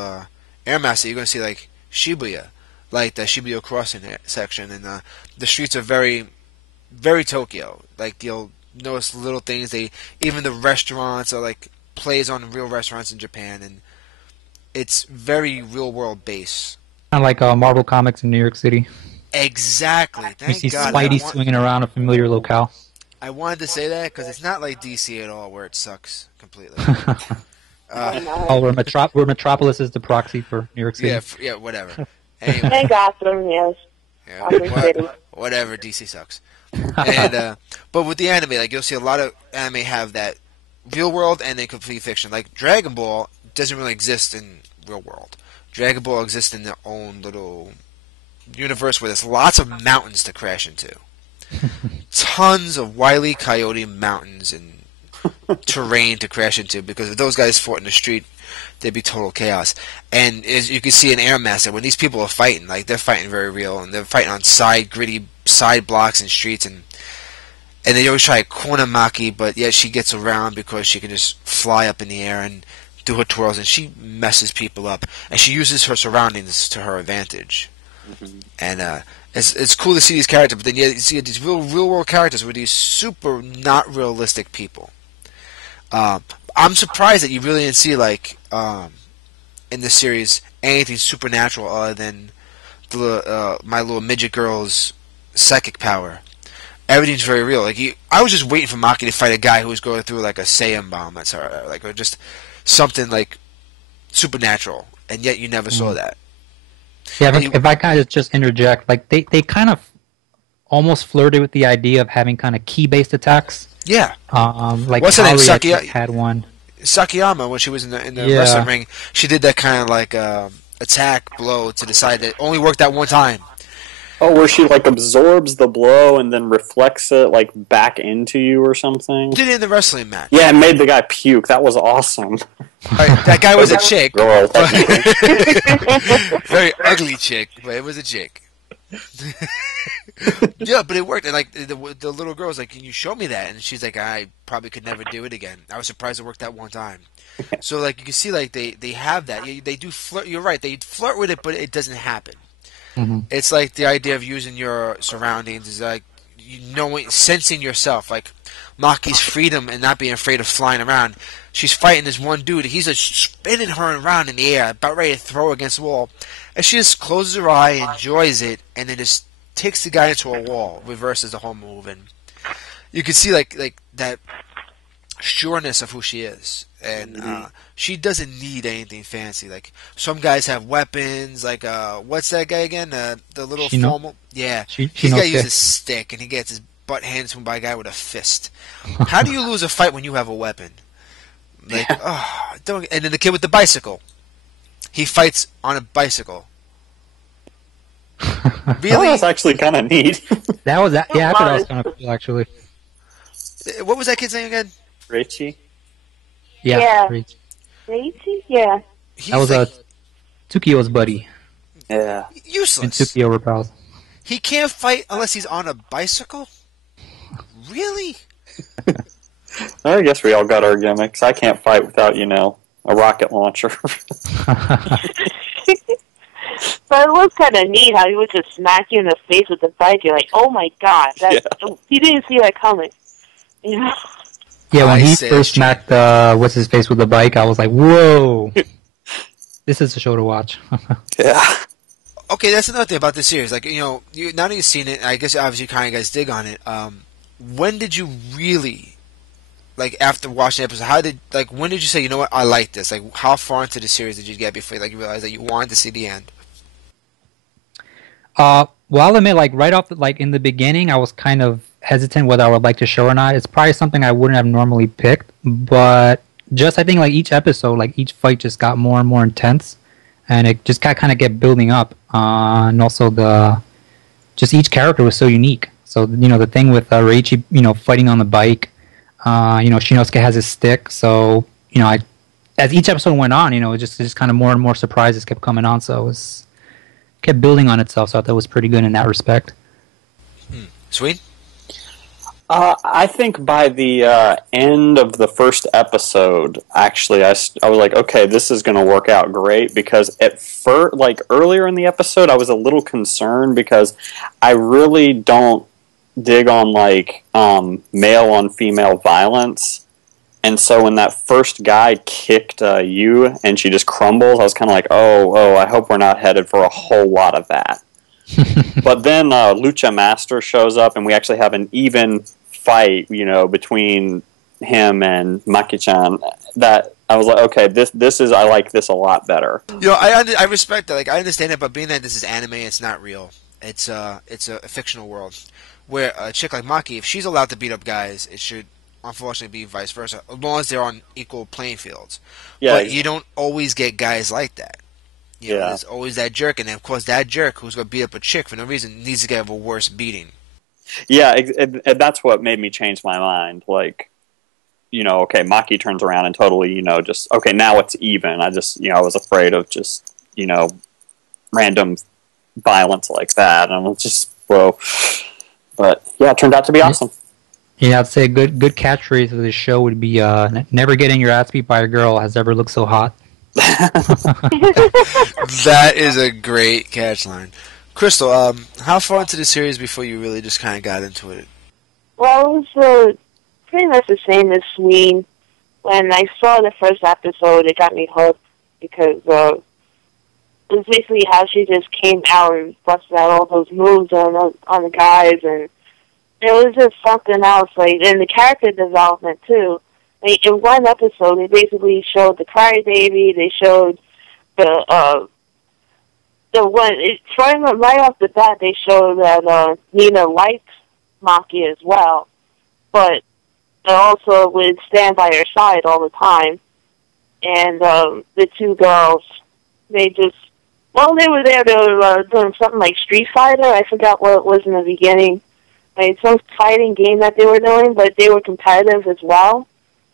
Air Master, you're going to see like Shibuya, like the Shibuya crossing section, and the streets are very, very Tokyo. Like, you'll notice little things. Even the restaurants are like plays on real restaurants in Japan, and it's very real world based. Kind of like Marvel Comics in New York City. Exactly. Thank you see God. Spidey swinging around a familiar locale. I wanted to say that because it's not like DC at all, where it sucks completely. Where Metropolis is the proxy for New York City. Yeah, whatever. Anyway, And Gotham, yes. Whatever. DC sucks. And but with the anime, like, you'll see a lot of anime have that real world and then complete fiction. Like Dragon Ball doesn't really exist in real world. Dragon Ball exists in their own little universe where there's lots of mountains to crash into. Tons of Wile E. Coyote mountains and terrain to crash into, because if those guys fought in the street, there'd be total chaos. And as you can see in Air Master, when these people are fighting, like, they're fighting very real, and they're fighting on gritty side blocks and streets, and they always try corner Maki, but yet she gets around because she can just fly up in the air and do her twirls, and she messes people up, and she uses her surroundings to her advantage. And it's cool to see these characters, but then you see these real world characters with these super not realistic people. I'm surprised that you really didn't see, like, in this series, anything supernatural other than my little midget girl's psychic power. Everything's very real. Like, I was just waiting for Maki to fight a guy who was going through like a Saiyan bomb, or just something like supernatural, and yet you never saw that. Yeah, if I kind of just interject, like, they kind of almost flirted with the idea of having kind of key-based attacks. Yeah. Like, what's her name? had one. Sakiyama, when she was in the wrestling ring, she did that kind of like attack blow to decide that only worked that one time. Oh, where she like absorbs the blow and then reflects it like back into you or something. Did it in the wrestling match. Yeah, it made the guy puke. That was awesome. Right, that guy was a chick. Girl, very ugly chick, but it was a chick. Yeah, but it worked. And like the little girl was like, "Can you show me that?" And she's like, "I probably could never do it again. I was surprised it worked that one time." So like you can see, like they have that. They do flirt. You're right. They flirt with it, but it doesn't happen. Mm-hmm. It's like the idea of using your surroundings is like sensing yourself. Like Maki's freedom and not being afraid of flying around. She's fighting this one dude. He's just spinning her around in the air, about ready to throw her against the wall. And she just closes her eye, enjoys it, and then just takes the guy into a wall, reverses the whole move, and you can see like that sureness of who she is. And she doesn't need anything fancy. Like some guys have weapons. Like what's that guy again? The little formal. Yeah, he's got to use a stick, and he gets his butt hands by a guy with a fist. How do you lose a fight when you have a weapon? Like, don't. And then the kid with the bicycle. He fights on a bicycle. Really? That was actually kind of neat. That was that. Yeah, I thought that was kind of cool, actually. What was that kid's name again? Richie. Yeah. Reichi? Yeah. That was Tsukio's buddy. Yeah. Useless. And Tsukio were pals. He can't fight unless he's on a bicycle? Really? I guess we all got our gimmicks. I can't fight without, a rocket launcher. But it was kind of neat how he would just smack you in the face with the bike. You're like, oh my god, he didn't see that coming. You know? Yeah, when he first smacked what's his face with the bike, I was like, whoa, this is a show to watch. Yeah. Okay, that's another thing about this series. Like, now that you've seen it, I guess obviously you kind of guys dig on it. When did you really, like, after watching the episode, when did you say, you know what, I like this? Like, how far into the series did you get before you realized that you wanted to see the end? Well, I'll admit, right off, in the beginning, I was kind of hesitant whether I would like to show or not. It's probably something I wouldn't have normally picked, but just, I think, each episode, each fight just got more and more intense, and it just kind of kept building up. And also just each character was so unique. So, the thing with Reichi, fighting on the bike, Shinosuke has his stick, so, as each episode went on, it just kind of more and more surprises kept coming on, so it kept building on itself, so I thought that was pretty good in that respect. Sweet? I think by the end of the first episode, actually, I was like, okay, this is going to work out great, because at first, earlier in the episode, I was a little concerned because I really don't dig on, male-on-female violence. And so when that first guy kicked Yu and she just crumbles, I was kind of like, oh, I hope we're not headed for a whole lot of that. But then Lucha Master shows up, and we actually have an even fight, between him and Maki-chan. That I was like, okay, I like this a lot better. I respect that. I understand it, but being that this is anime, it's not real. It's a fictional world where a chick like Maki, if she's allowed to beat up guys, it should unfortunately be vice versa, as long as they're on equal playing fields. Yeah, but you don't always get guys like that. There's always that jerk, and then, of course, that jerk who's going to beat up a chick for no reason needs to get a worse beating. Yeah, and that's what made me change my mind. Okay, Maki turns around and totally, just, okay, now it's even. I was afraid of just, random violence like that, and I'm just, whoa. But, yeah, it turned out to be awesome. Yeah, I'd say a good catchphrase for this show would be, never getting your ass beat by a girl has ever looked so hot. That is a great catch line. Crystal, how far into the series before you really just kind of got into it? Well, it was pretty much the same as Suine. When I saw the first episode, it got me hooked because it was basically how she just came out and busted out all those moves on the guys, and it was just something else. And the character development too. In one episode, they basically showed the crybaby. They showed the one. Right off the bat, they showed that Nina liked Maki as well, but also would stand by her side all the time. And the two girls, they were there. They were doing something like Street Fighter. I forgot what it was in the beginning. Some fighting game that they were doing, but they were competitive as well.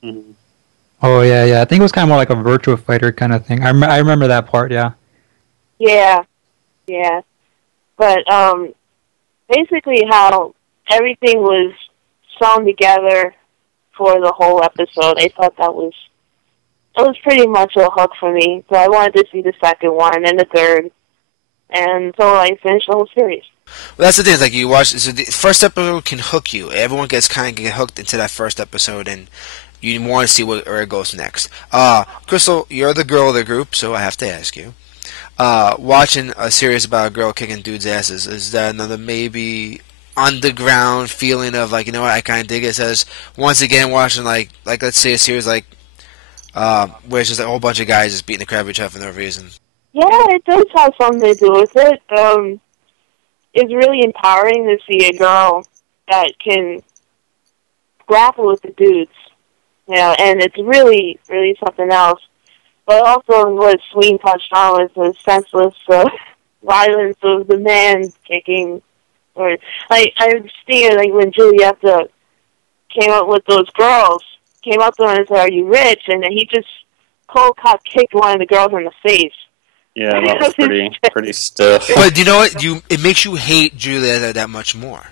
Mm-hmm. Oh, yeah. I think it was kind of more like a Virtua Fighter kind of thing. I remember that part, yeah. Yeah. But basically how everything was sewn together for the whole episode, I thought it was pretty much a hook for me. So I wanted to see the second one and the third. And so I finished the whole series. Well, that's the thing. You watch. So the first episode can hook you. Everyone gets hooked into that first episode, and you want to see where it goes next. Crystal, you're the girl of the group, so I have to ask you. Watching a series about a girl kicking dudes' asses, is that another maybe underground feeling of what, I kind of dig it? Says once again watching let's say a series where it's just a whole bunch of guys just beating the crap out of each other for no reason. Yeah, it does have something to do with it. It's really empowering to see a girl that can grapple with the dudes, and it's really, really something else. But also what Suine touched on was the senseless violence of the man kicking. Or like I understand, like when Julieta came up with those girls, came up to him and said, "Are you rich?" And then he just cold cock kicked one of the girls in the face. Yeah, that was pretty stiff. But you know what? It makes you hate Julieta that much more.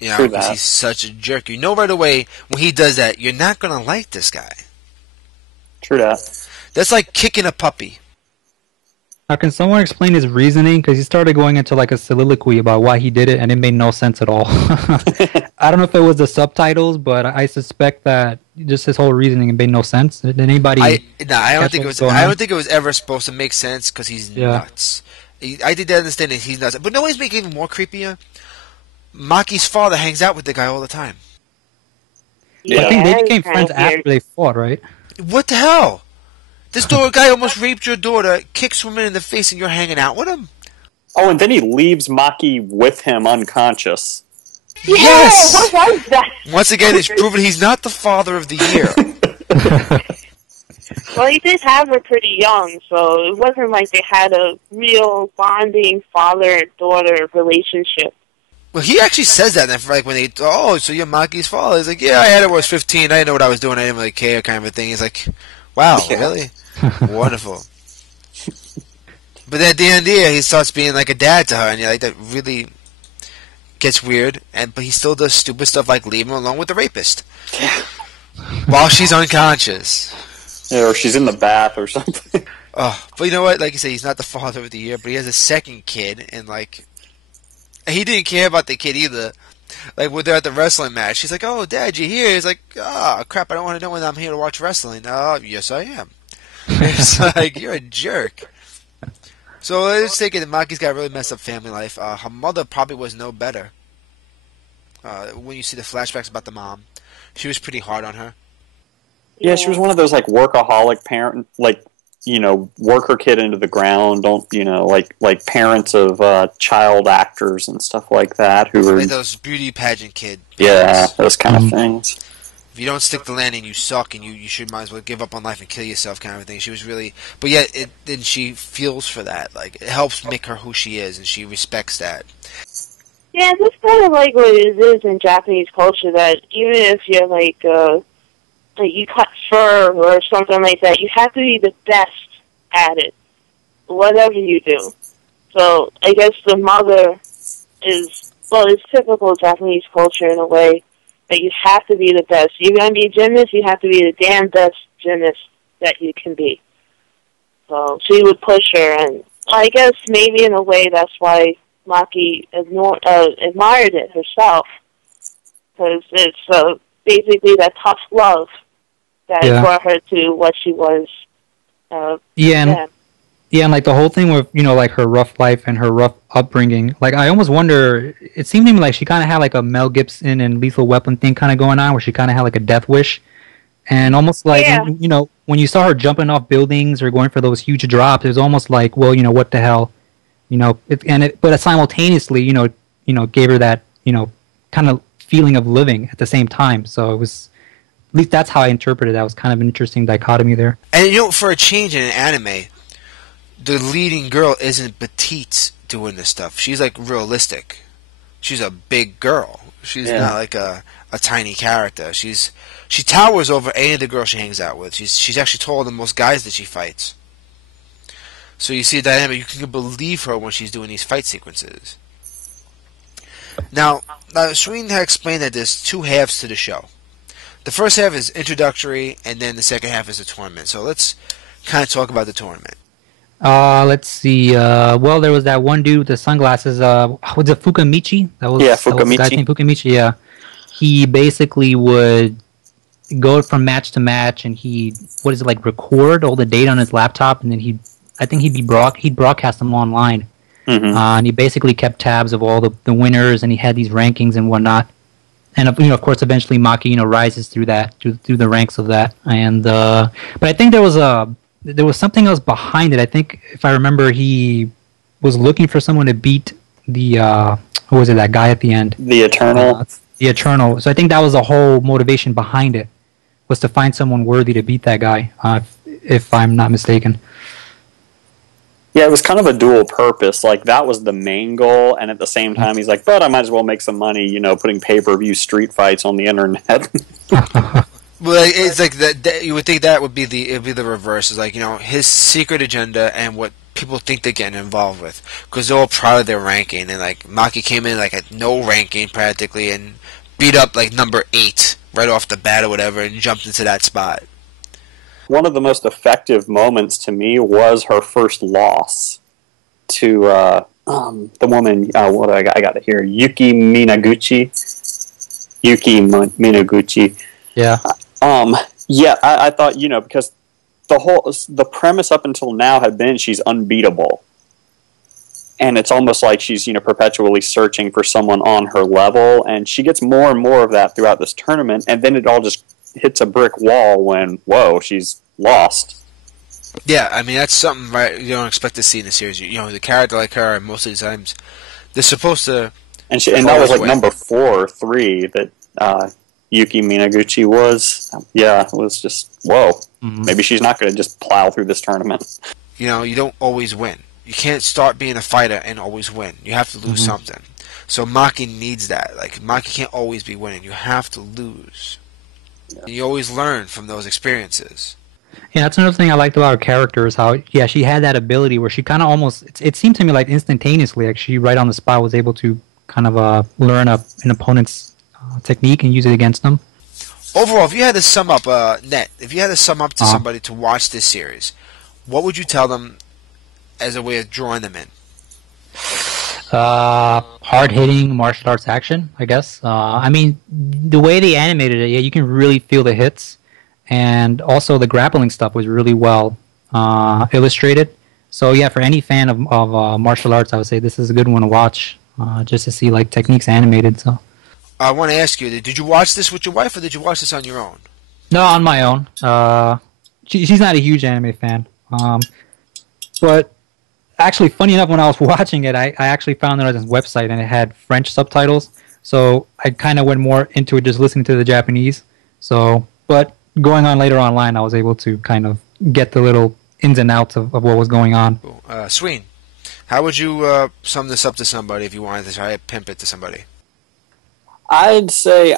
Because he's such a jerk. You know right away when he does that, you're not gonna like this guy. True that. That's like kicking a puppy. Now, can someone explain his reasoning? Because he started going into like a soliloquy about why he did it, and it made no sense at all. I don't know if it was the subtitles, but I suspect that just his whole reasoning made no sense. Did anybody? I don't think it was. I don't think it was ever supposed to make sense because he's nuts. I did understand that he's nuts, but no one's making it even more creepier. Maki's father hangs out with the guy all the time. Yeah, I think they became friends after they fought, right? What the hell? This guy almost raped your daughter, kicks women in the face, and you're hanging out with him? Oh, and then he leaves Maki with him unconscious. Yes! What was that? Once again, it's proven he's not the father of the year. Well, he did have her pretty young, so it wasn't like they had a real bonding father-daughter relationship. Well, he actually says that, like when they, so you're Maki's father. He's like, yeah, I had her when I was 15. I didn't know what I was doing. I didn't really care, kind of a thing. He's like, wow, really? Wonderful. But at the end of the year, he starts being like a dad to her, and you're like, that really gets weird. But he still does stupid stuff like leave him alone with the rapist. Yeah. While she's unconscious. Yeah, or she's in the bath or something. Oh, but you know what? Like you say, he's not the father of the year, but he has a second kid, and like, he didn't care about the kid either. Like, when they're at the wrestling match, he's like, "Oh, Dad, you here?" He's like, "Oh, crap, I don't want to know when I'm here to watch wrestling." Yes, I am. It's like, you're a jerk. So let's take it that Maki's got a really messed up family life. Her mother probably was no better. When you see the flashbacks about the mom, she was pretty hard on her. Yeah, she was one of those, like, workaholic parent, like, work her kid into the ground, like parents of child actors and stuff like that who are... Like those beauty pageant kid. Yeah, those kind of things. If you don't stick the landing, you suck, and you should might as well give up on life and kill yourself, kind of thing. She was really... But yet, then she feels for that. Like, it helps make her who she is, and she respects that. Yeah, that's kind of like what it is in Japanese culture, that even if you're like you cut fur or something like that, you have to be the best at it, whatever you do. So I guess the mother is, it's typical Japanese culture in a way that you have to be the best. You're going to be a gymnast, you have to be the damn best gymnast that you can be. So she would push her, and I guess maybe in a way that's why Maki admired it herself, because it's basically that tough love that brought her to what she was. And like the whole thing with like her rough life and her rough upbringing. Like I almost wonder. It seemed to me like she kind of had like a Mel Gibson and Lethal Weapon thing kind of going on, where she kind of had like a death wish, and almost like when you saw her jumping off buildings or going for those huge drops, it was almost like, well, what the hell, but simultaneously, gave her that kind of feeling of living at the same time. So it was. At least that's how I interpreted it. That was kind of an interesting dichotomy there. And for a change in an anime, the leading girl isn't petite doing this stuff. She's like realistic. She's a big girl. She's not like a tiny character. She towers over any of the girls she hangs out with. She's actually taller than most guys that she fights. So you see a dynamic. You can believe her when she's doing these fight sequences. Now Suine had explained that there's two halves to the show. The first half is introductory, and then the second half is the tournament. So let's kind of talk about the tournament. Let's see. Well, there was that one dude with the sunglasses. Was it Fukamichi? Fukamichi. That was the guy's name, Fukamichi, yeah. He basically would go from match to match, and he'd record all the data on his laptop, and then he'd broadcast them online. Mm-hmm. And he basically kept tabs of all the winners, and he had these rankings and whatnot. And of course, eventually Maki, rises through that, through the ranks of that. And but I think there was something else behind it. I think, if I remember, he was looking for someone to beat the who was it? That guy at the end, the Eternal. the Eternal. So I think that was the whole motivation behind it, was to find someone worthy to beat that guy, if I'm not mistaken. Yeah, it was kind of a dual purpose. Like, that was the main goal, and at the same time, he's like, but I might as well make some money, putting pay-per-view street fights on the internet. Well, it's like that. You would think that would be the reverse. Is like, his secret agenda and what people think they're getting involved with, because they're all proud of their ranking. And like Maki came in like at no ranking practically and beat up like number 8 right off the bat or whatever, and jumped into that spot. One of the most effective moments to me was her first loss to the woman. What I got it here, Yuki Minaguchi. Yeah. Yeah, I thought, because the premise up until now had been she's unbeatable. And it's almost like she's, perpetually searching for someone on her level, and she gets more and more of that throughout this tournament, and then it all just hits a brick wall when, whoa, she's lost. Yeah, I mean, that's something you don't expect to see in a series. The character like her, most of the times, they're supposed to... And that was like number 4 or 3 that Yuki Minaguchi was. Yeah, it was just, whoa. Mm-hmm. Maybe she's not going to just plow through this tournament. You don't always win. You can't start being a fighter and always win. You have to lose something. So Maki needs that. Like, Maki can't always be winning. You have to lose. Yeah. You always learn from those experiences. Yeah, that's another thing I liked about her character, is how, she had that ability where she kind of almost, it seemed to me like instantaneously, like she right on the spot was able to kind of learn an opponent's technique and use it against them. Overall, if you had to sum up, if you had to sum up to somebody to watch this series, what would you tell them as a way of drawing them in? Hard-hitting martial arts action, I guess. I mean, the way they animated it, you can really feel the hits. And also the grappling stuff was really well illustrated. So yeah, for any fan of martial arts, I would say this is a good one to watch, just to see like techniques animated. So I want to ask you, did you watch this with your wife, or did you watch this on your own? No, on my own. She's not a huge anime fan. But actually, funny enough, when I was watching it, I actually found it on this website, and it had French subtitles. So I kind of went more into it just listening to the Japanese. So, but going on later online, I was able to kind of get the little ins and outs of what was going on. Suine, how would you sum this up to somebody if you wanted to try to pimp it to somebody? I'd say,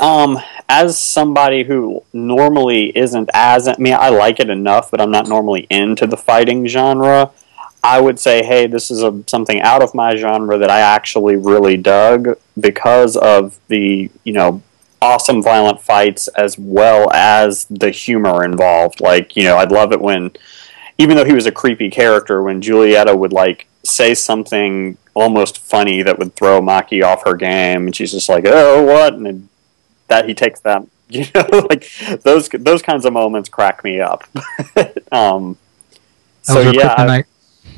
as somebody who normally isn't I like it enough, but I'm not normally into the fighting genre, I would say, hey, this is something out of my genre that I actually really dug because of the, awesome violent fights as well as the humor involved. Like, I'd love it when, even though he was a creepy character, when Julieta would, say something almost funny that would throw Maki off her game, and she's just like, oh, what? And that he takes that, those kinds of moments crack me up. So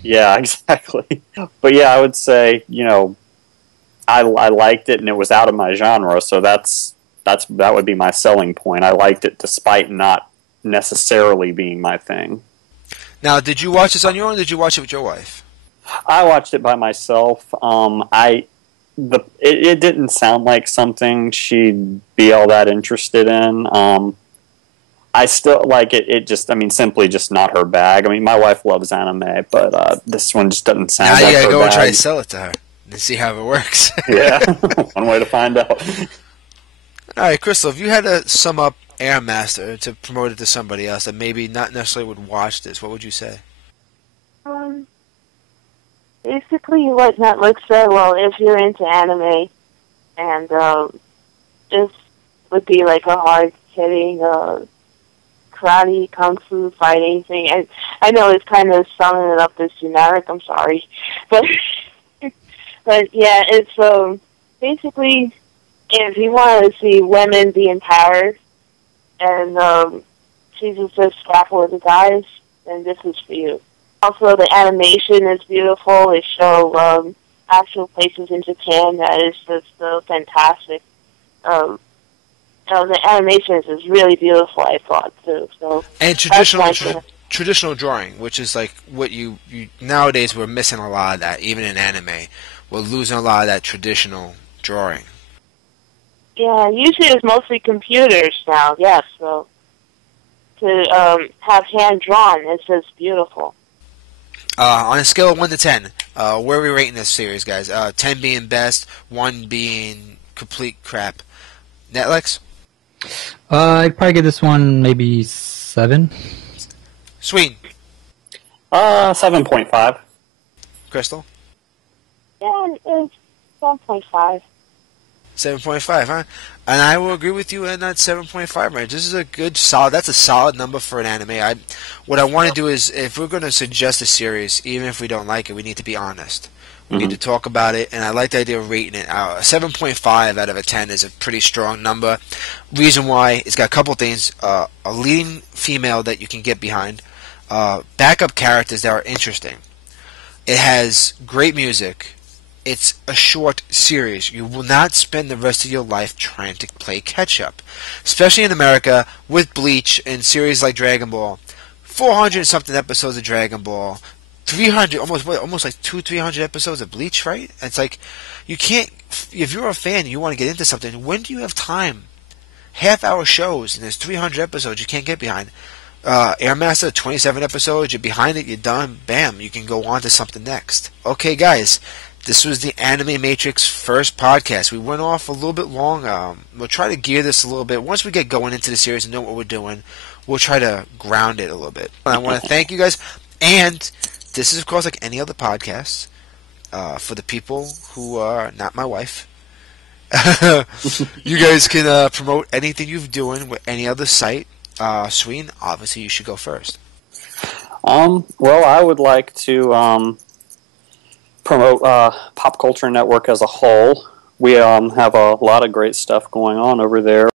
yeah, exactly. But yeah, I would say, I liked it, and it was out of my genre, so that would be my selling point. I liked it despite not necessarily being my thing. Now, did you watch this on your own, or did you watch it with your wife? I watched it by myself. It didn't sound like something she'd be all that interested in. I still like it. It just, simply just not her bag. My wife loves anime, but this one just doesn't sound like her bag. Now you gotta go and try to sell it to her and see how it works. Yeah, one way to find out. All right, Crystal, if you had to sum up Air Master to promote it to somebody else that maybe not necessarily would watch this, what would you say? Basically, what Netflix said, well, if you're into anime, and this would be like a hard-hitting karate, kung fu, fighting thing. I know it's kind of summing it up as generic, I'm sorry. But yeah, it's basically, if you want to see women be empowered and Jesus just grapple with the guys, then this is for you. Also, the animation is beautiful. They show actual places in Japan that is just fantastic. The animation is really beautiful, I thought, too. So, and traditional drawing, which is like what you nowadays we're missing a lot of that, even in anime. We're losing a lot of that traditional drawing. Yeah, usually it's mostly computers now, yes, so to have hand-drawn, it's just beautiful. On a scale of 1 to 10, where are we rating this series, guys? 10 being best, 1 being complete crap. Netflix? I'd probably give this one maybe 7. Suine? 7.5. Crystal? Yeah, it's 1.5. 7.5, huh? And I will agree with you in that 7.5 range. This is a good, solid, that's a solid number for an anime. What I want to do is, if we're going to suggest a series, even if we don't like it, we need to be honest. We need to talk about it, and I like the idea of rating it. 7.5 out of a 10 is a pretty strong number. Reason why, it's got a couple things. A leading female that you can get behind. Backup characters that are interesting. It has great music. It's a short series. You will not spend the rest of your life trying to play catch-up. Especially in America, with Bleach and series like Dragon Ball. 400-something episodes of Dragon Ball. 300, almost like 300 episodes of Bleach, right? It's like, you can't, if you're a fan and you want to get into something, when do you have time? Half-hour shows, and there's 300 episodes you can't get behind. Airmaster, 27 episodes, you're behind it, you're done, bam, you can go on to something next. Okay, guys. This was the Anime Matrix first podcast. We went off a little bit long. We'll try to gear this a little bit. Once we get going into the series and know what we're doing, we'll try to ground it a little bit. And I want to thank you guys. And this is, of course, like any other podcast, for the people who are not my wife. You guys can promote anything you're doing with any other site. Suine, obviously, you should go first. Well, I would like to promote Pop Culture Network as a whole. We have a lot of great stuff going on over there.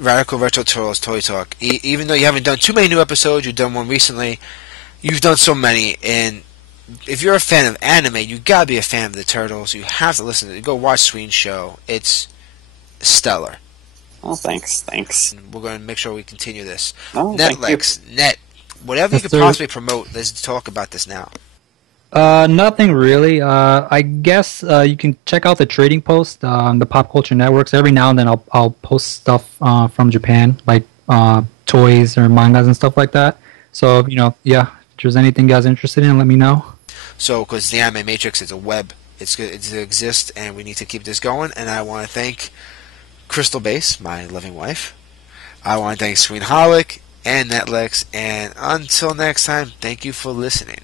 Radical Retro Turtles Toy Talk. Even though you haven't done too many new episodes, you've done one recently, you've done so many, and if you're a fan of anime, you gotta be a fan of the Turtles. You have to listen to it. Go watch Suine's show. It's stellar. Oh, thanks. And we're going to make sure we continue this. Oh, Netflix, whatever you could possibly promote, let's talk about this now. Nothing really. I guess you can check out the trading post on the Pop Culture Networks. Every now and then I'll post stuff from Japan, like toys or mangas and stuff like that. So, if there's anything you guys are interested in, let me know. So, because the Anime Matrix is a web, it exists, and we need to keep this going. And I want to thank Crystal Base, my loving wife. I want to thank Suine Hallock and Netflix. And until next time, thank you for listening.